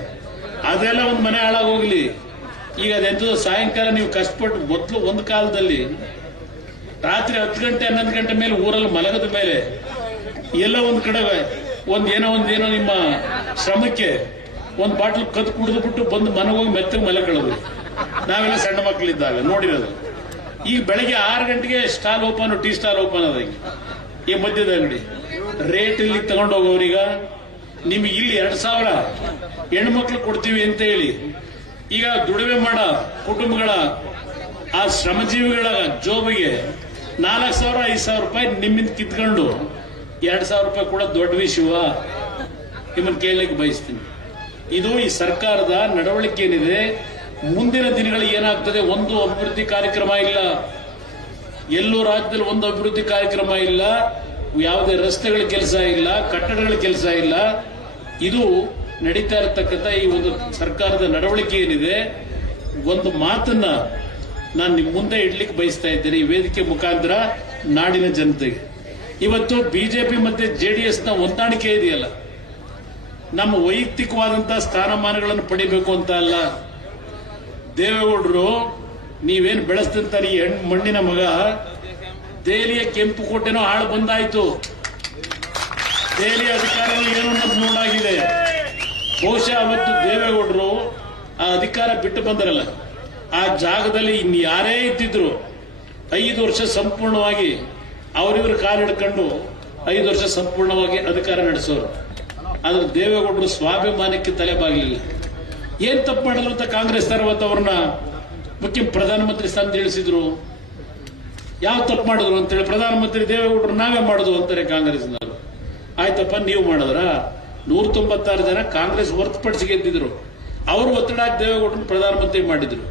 ಅದೆಲ್ಲ ಒಂದು ಮನೆ ಹಾಳಾಗೋಗ್ಲಿ. ಈಗ ಅದೆಂತದ್ದು ಸಾಯಂಕಾಲ ನೀವು ಕಷ್ಟಪಟ್ಟು ಮೊದಲು ಒಂದು ಕಾಲದಲ್ಲಿ ರಾತ್ರಿ 10 ಗಂಟೆ 11 ಗಂಟೆ ಮೇಲೆ ಊರಲ್ಲಿ ಮಲಗದ ಮೇಲೆ ಎಲ್ಲ ಒಂದ್ ಕಡೆ ಒಂದೇನೋ ನಿಮ್ಮ ಶ್ರಮಕ್ಕೆ ಒಂದು ಬಾಟ್ಲ್ ಕದ್ದು ಕುಡಿದು ಬಿಟ್ಟು ಬಂದು ಮನೆಗೆ ಹೋಗಿ ಮೆತ್ತಗೆ ಮಲಕೊಳ್ಳೋದು. ನಾವೆಲ್ಲ ಸಣ್ಣ ಮಕ್ಕಳಿದ್ದಾಗ ನೋಡಿರೋದು. ಈಗ ಬೆಳಗ್ಗೆ 6 ಗಂಟೆಗೆ stall open, tea stall open ಅದ ಈ ಮಧ್ಯದ ಅಂಗಡಿ. ರೇಟ್ ಇಲ್ಲಿ ತಗೊಂಡೋಗೋರೀಗ ನಿಮ್ಗೆ ಇಲ್ಲಿ 2,000 ಹೆಣ್ಮಕ್ಳು ಕೊಡ್ತೀವಿ ಅಂತ ಹೇಳಿ ಈಗ ದುಡಿಮೆ ಮಾಡ ಕುಟುಂಬಗಳ ಆ ಶ್ರಮಜೀವಿಗಳ ಜೋಬಿಗೆ 4,000 5,000 ರೂಪಾಯಿ ನಿಮ್ಮಿಂದ ಕಿತ್ಕೊಂಡು 2,000 ರೂಪಾಯಿ ಕೂಡ ದೊಡ್ಡ ವಿಷಯವ? ನಿಮ್ಮನ್ನು ಕೇಳಲಿಕ್ಕೆ ಬಯಸ್ತೀನಿ. ಇದು ಈ ಸರ್ಕಾರದ ನಡವಳಿಕೆ ಏನಿದೆ. ಮುಂದಿನ ದಿನಗಳಲ್ಲಿ ಏನಾಗ್ತದೆ? ಒಂದು ಅಭಿವೃದ್ಧಿ ಕಾರ್ಯಕ್ರಮ ಇಲ್ಲ, ಎಲ್ಲೂ ರಾಜ್ಯದಲ್ಲಿ ಒಂದು ಅಭಿವೃದ್ಧಿ ಕಾರ್ಯಕ್ರಮ ಇಲ್ಲ, ಯಾವುದೇ ರಸ್ತೆಗಳ ಕೆಲಸ ಇಲ್ಲ, ಕಟ್ಟಡಗಳ ಕೆಲಸ ಇಲ್ಲ. ಇದು ನಡೀತಾ ಇರತಕ್ಕಂಥ ಈ ಒಂದು ಸರ್ಕಾರದ ನಡವಳಿಕೆ ಏನಿದೆ, ಒಂದು ಮಾತನ್ನ ನಾನು ನಿಮ್ಮ ಮುಂದೆ ಇಡ್ಲಿಕ್ಕೆ ಬಯಸ್ತಾ ಇದ್ದೇನೆ ಈ ವೇದಿಕೆ ಮುಖಾಂತರ ನಾಡಿನ ಜನತೆಗೆ. ಇವತ್ತು ಬಿಜೆಪಿ ಮತ್ತೆ ಜೆಡಿಎಸ್ ನ ಹೊಂದಾಣಿಕೆ ಇದೆಯಲ್ಲ, ನಮ್ಮ ವೈಯಕ್ತಿಕವಾದಂತಹ ಸ್ಥಾನಮಾನಗಳನ್ನು ಪಡಿಬೇಕು ಅಂತ ಅಲ್ಲ. ದೇವೇಗೌಡರು ನೀವೇನು ಬೆಳೆಸ್ತಿರ್ತಾರೆ ಈ ಮಣ್ಣಿನ ಮಗ, ದೆಹಲಿಯ ಕೆಂಪು ಕೋಟೆನೂ ಹಾಳು ಬಂದಾಯ್ತು. ದೆಹಲಿ ಅಧಿಕಾರ ಏನು ಅನ್ನೋದು ನೋಡಾಗಿದೆ. ಬಹುಶಃ ಅವತ್ತು ದೇವೇಗೌಡರು ಆ ಅಧಿಕಾರ ಬಿಟ್ಟು ಬಂದರಲ್ಲ, ಆ ಜಾಗದಲ್ಲಿ ಇನ್ನು ಯಾರೇ ಇದ್ದಿದ್ರು 5 ವರ್ಷ ಸಂಪೂರ್ಣವಾಗಿ ಅವರಿವರು ಕಾಲಿಡ್ಕೊಂಡು 5 ವರ್ಷ ಸಂಪೂರ್ಣವಾಗಿ ಅಧಿಕಾರ ನಡೆಸೋರು. ಆದ್ರೆ ದೇವೇಗೌಡರು ಸ್ವಾಭಿಮಾನಕ್ಕೆ ತಲೆ ಬಾಗಲಿಲ್ಲ. ಏನ್ ತಪ್ಪು ಮಾಡಿದ್ರು ಅಂತ ಕಾಂಗ್ರೆಸ್ ಅವತ್ತು ಅವ್ರನ್ನ ಮುಖ್ಯ ಪ್ರಧಾನಮಂತ್ರಿ ಸ್ಥಾನ ಇಳಿಸಿದ್ರು. ಯಾವ ತಪ್ಪು ಮಾಡಿದ್ರು ಅಂತೇಳಿ ಪ್ರಧಾನಮಂತ್ರಿ ದೇವೇಗೌಡರು ನಾವೇ ಮಾಡುದು ಅಂತಾರೆ ಕಾಂಗ್ರೆಸ್ನವರು. ಆಯ್ತಪ್ಪ, ನೀವು ಮಾಡಿದ್ರ? 196 ಜನ ಕಾಂಗ್ರೆಸ್ ಹೊರತುಪಡಿಸಿ ಗೆದ್ದಿದ್ರು. ಅವರು ಒತ್ತಡ ಹಾಕಿ ದೇವೇಗೌಡರನ್ನು ಪ್ರಧಾನಮಂತ್ರಿ ಮಾಡಿದ್ರು.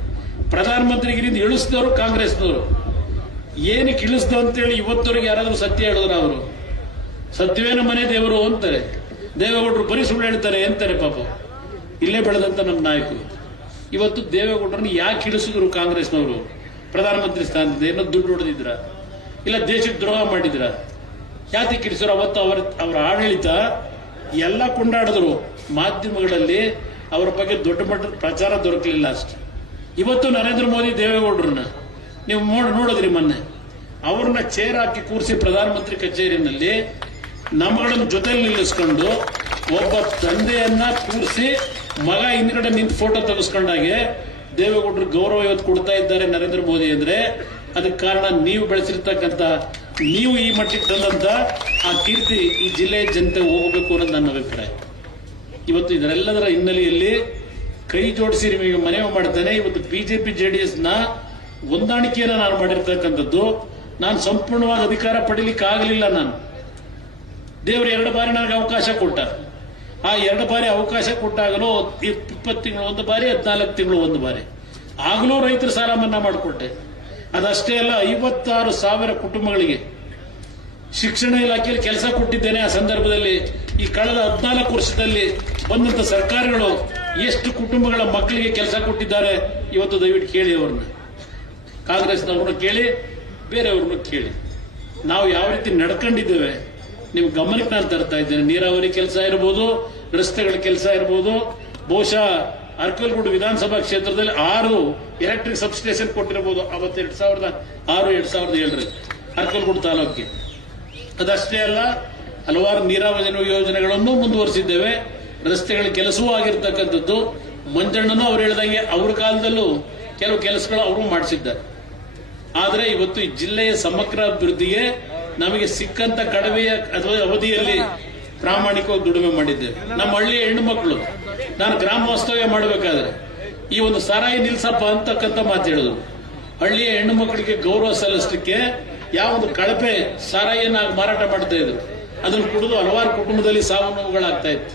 ಪ್ರಧಾನಮಂತ್ರಿಗಿರಿಂದ ಇಳಿಸಿದವರು ಕಾಂಗ್ರೆಸ್ನವರು. ಏನಕ್ಕೆ ಇಳಿಸ್ದು ಅಂತೇಳಿ ಇವತ್ತವರೆಗೆ ಯಾರಾದ್ರೂ ಸತ್ಯ ಹೇಳಿದ್ರ? ಅವರು ಸತ್ಯವೇ ನಮ್ಮ ಮನೆ ದೇವರು ಅಂತಾರೆ. ದೇವೇಗೌಡರು ಬರೀ ಸುಳ್ಳು ಹೇಳ್ತಾರೆ ಅಂತಾರೆ. ಪಾಪ ಇಲ್ಲೇ ಬೆಳೆದಂತ ನಮ್ಮ ನಾಯಕರು ಇವತ್ತು ದೇವೇಗೌಡರನ್ನ ಯಾಕೆ ಇಳಿಸಿದ್ರು ಕಾಂಗ್ರೆಸ್ನವರು? ಪ್ರಧಾನಮಂತ್ರಿ ಸ್ಥಾನದಿಂದ ಏನೋ ದುಡ್ಡು ಹೊಡೆದಿದ್ರ, ಇಲ್ಲ ದೇಶಕ್ಕೆ ದ್ರೋಹ ಮಾಡಿದ್ರ? ಯಾತಕ್ಕೆ ಇಳಿಸಿದ್ರು? ಅವತ್ತು ಅವರ ಆಡಳಿತ ಎಲ್ಲ ಕೊಂಡಾಡಿದ್ರು. ಮಾಧ್ಯಮಗಳಲ್ಲಿ ಅವರ ಬಗ್ಗೆ ದೊಡ್ಡ ಮಟ್ಟದ ಪ್ರಚಾರ ದೊರಕಲಿಲ್ಲ ಅಷ್ಟೇ. ಇವತ್ತು ನರೇಂದ್ರ ಮೋದಿ ದೇವೇಗೌಡರನ್ನ ನೀವು ನೋಡಿದ್ರಿ ಮೊನ್ನೆ, ಅವ್ರನ್ನ ಚೇರ್ ಹಾಕಿ ಕೂರಿಸಿ ಪ್ರಧಾನಮಂತ್ರಿ ಕಚೇರಿನಲ್ಲಿ ನಮ್ಮಗಳನ್ನು ಜೊತೆಲಿ ನಿಲ್ಲಿಸ್ಕೊಂಡು ಒಬ್ಬ ತಂದೆಯನ್ನ ಕೂರಿಸಿ ಮಗ ಹಿಂದ್ಗಡೆ ನಿಂತು ಫೋಟೋ ತೆಗೆಸ್ಕೊಂಡಾಗೆ ದೇವೇಗೌಡರು ಗೌರವ ಇವತ್ತು ಕೊಡ್ತಾ ಇದ್ದಾರೆ ನರೇಂದ್ರ ಮೋದಿ ಅಂದ್ರೆ ಅದಕ್ಕೆ ಕಾರಣ ನೀವು ಬೆಳೆಸಿರ್ತಕ್ಕಂಥ, ನೀವು ಈ ಮಟ್ಟಿಗೆ ತಂದಂತ ಆ ಕೀರ್ತಿ ಈ ಜಿಲ್ಲೆಯ ಜನತೆ ಹೋಗಬೇಕು ಅನ್ನೋದು ನನ್ನ ಅಭಿಪ್ರಾಯ. ಇವತ್ತು ಇದರೆಲ್ಲದರ ಹಿನ್ನೆಲೆಯಲ್ಲಿ ಕೈ ಜೋಡಿಸಿ ನಿಮಗೆ ಮನವಿ ಮಾಡ್ತೇನೆ. ಇವತ್ತು ಬಿಜೆಪಿ ಜೆಡಿಎಸ್ ನ ಹೊಂದಾಣಿಕೆಯನ್ನು ನಾನು ಮಾಡಿರ್ತಕ್ಕಂಥದ್ದು. ನಾನು ಸಂಪೂರ್ಣವಾಗಿ ಅಧಿಕಾರ ಪಡೀಲಿಕ್ಕೆ ಆಗಲಿಲ್ಲ. ನಾನು ದೇವರು 2 ಬಾರಿ ನನಗೆ ಅವಕಾಶ ಕೊಟ್ಟ. ಆ 2 ಬಾರಿ ಅವಕಾಶ ಕೊಟ್ಟಾಗಲೂ 20 ತಿಂಗಳು ಒಂದು ಬಾರಿ, 14 ತಿಂಗಳು ಒಂದು ಬಾರಿ, ಆಗಲೂ ರೈತರ ಸಾಲ ಮನ್ನಾ ಮಾಡಿಕೊಟ್ಟೆ. ಅದಷ್ಟೇ ಅಲ್ಲ, 56,000 ಕುಟುಂಬಗಳಿಗೆ ಶಿಕ್ಷಣ ಇಲಾಖೆಯಲ್ಲಿ ಕೆಲಸ ಕೊಟ್ಟಿದ್ದೇನೆ. ಆ ಸಂದರ್ಭದಲ್ಲಿ ಈ ಕಳೆದ 14 ವರ್ಷದಲ್ಲಿ ಬಂದಂತ ಸರ್ಕಾರಗಳು ಎಷ್ಟು ಕುಟುಂಬಗಳ ಮಕ್ಕಳಿಗೆ ಕೆಲಸ ಕೊಟ್ಟಿದ್ದಾರೆ ಇವತ್ತು ದಯವಿಟ್ಟು ಕೇಳಿ. ಅವ್ರನ್ನ ಕಾಂಗ್ರೆಸ್ನವ್ರನ್ನ ಕೇಳಿ, ಬೇರೆಯವ್ರನ್ನ ಕೇಳಿ. ನಾವು ಯಾವ ರೀತಿ ನಡ್ಕೊಂಡಿದ್ದೇವೆ ನಿಮ್ ಗಮನಕ್ಕೆ ನಾನು ತರ್ತಾ ಇದ್ದೇನೆ. ನೀರಾವರಿ ಕೆಲಸ ಇರಬಹುದು, ರಸ್ತೆಗಳ ಕೆಲಸ ಇರಬಹುದು. ಬಹುಶಃ ಅರ್ಕಲ್ಗೂಡು ವಿಧಾನಸಭಾ ಕ್ಷೇತ್ರದಲ್ಲಿ 6 ಎಲೆಕ್ಟ್ರಿಕ್ ಸಬ್ಸ್ಟೇಷನ್ ಕೊಟ್ಟಿರಬಹುದು ಅವತ್ತು 2006-2007 ಅರ್ಕಲ್ಗೂಡು ತಾಲೂಕಿಗೆ. ಅದಷ್ಟೇ ಅಲ್ಲ, ಹಲವಾರು ನೀರಾವರಿ ಯೋಜನೆಗಳನ್ನು ಮುಂದುವರಿಸಿದ್ದೇವೆ. ರಸ್ತೆಗಳ ಕೆಲಸವೂ ಆಗಿರ್ತಕ್ಕಂಥದ್ದು. ಮಂಜಣ್ಣನು ಅವ್ರು ಹೇಳಿದಂಗೆ ಅವ್ರ ಕಾಲದಲ್ಲೂ ಕೆಲವು ಕೆಲಸಗಳು ಅವರು ಮಾಡಿಸಿದ್ದಾರೆ. ಆದರೆ ಇವತ್ತು ಈ ಜಿಲ್ಲೆಯ ಸಮಗ್ರ ಅಭಿವೃದ್ಧಿಗೆ ನಮಗೆ ಸಿಕ್ಕಂತ ಕಡಿಮೆಯ ಅಥವಾ ಅವಧಿಯಲ್ಲಿ ಪ್ರಾಮಾಣಿಕವಾಗಿ ದುಡಿಮೆ ಮಾಡಿದ್ದೇವೆ. ನಮ್ಮ ಹಳ್ಳಿಯ ಹೆಣ್ಣು ಮಕ್ಕಳು, ನಾನು ಗ್ರಾಮ ವಾಸ್ತವ್ಯ ಮಾಡಬೇಕಾದ್ರೆ ಈ ಒಂದು ಸಾರಾಯಿ ನಿಲ್ಸಪ್ಪ ಅಂತಕ್ಕಂಥ ಮಾತು ಹೇಳಿದ್ರು. ಹಳ್ಳಿಯ ಹೆಣ್ಣು ಮಕ್ಕಳಿಗೆ ಗೌರವ ಸಲ್ಲಿಸಲಿಕ್ಕೆ ಯಾವ ಒಂದು ಕಳಪೆ ಸಾರಾಯಿಯನ್ನ ಮಾರಾಟ ಮಾಡ್ತಾ ಇದ್ರು. ಅದನ್ನು ಕುಡಿದು ಹಲವಾರು ಕುಟುಂಬದಲ್ಲಿ ಸಾವು ನೋವುಗಳಾಗ್ತಾ ಇತ್ತು.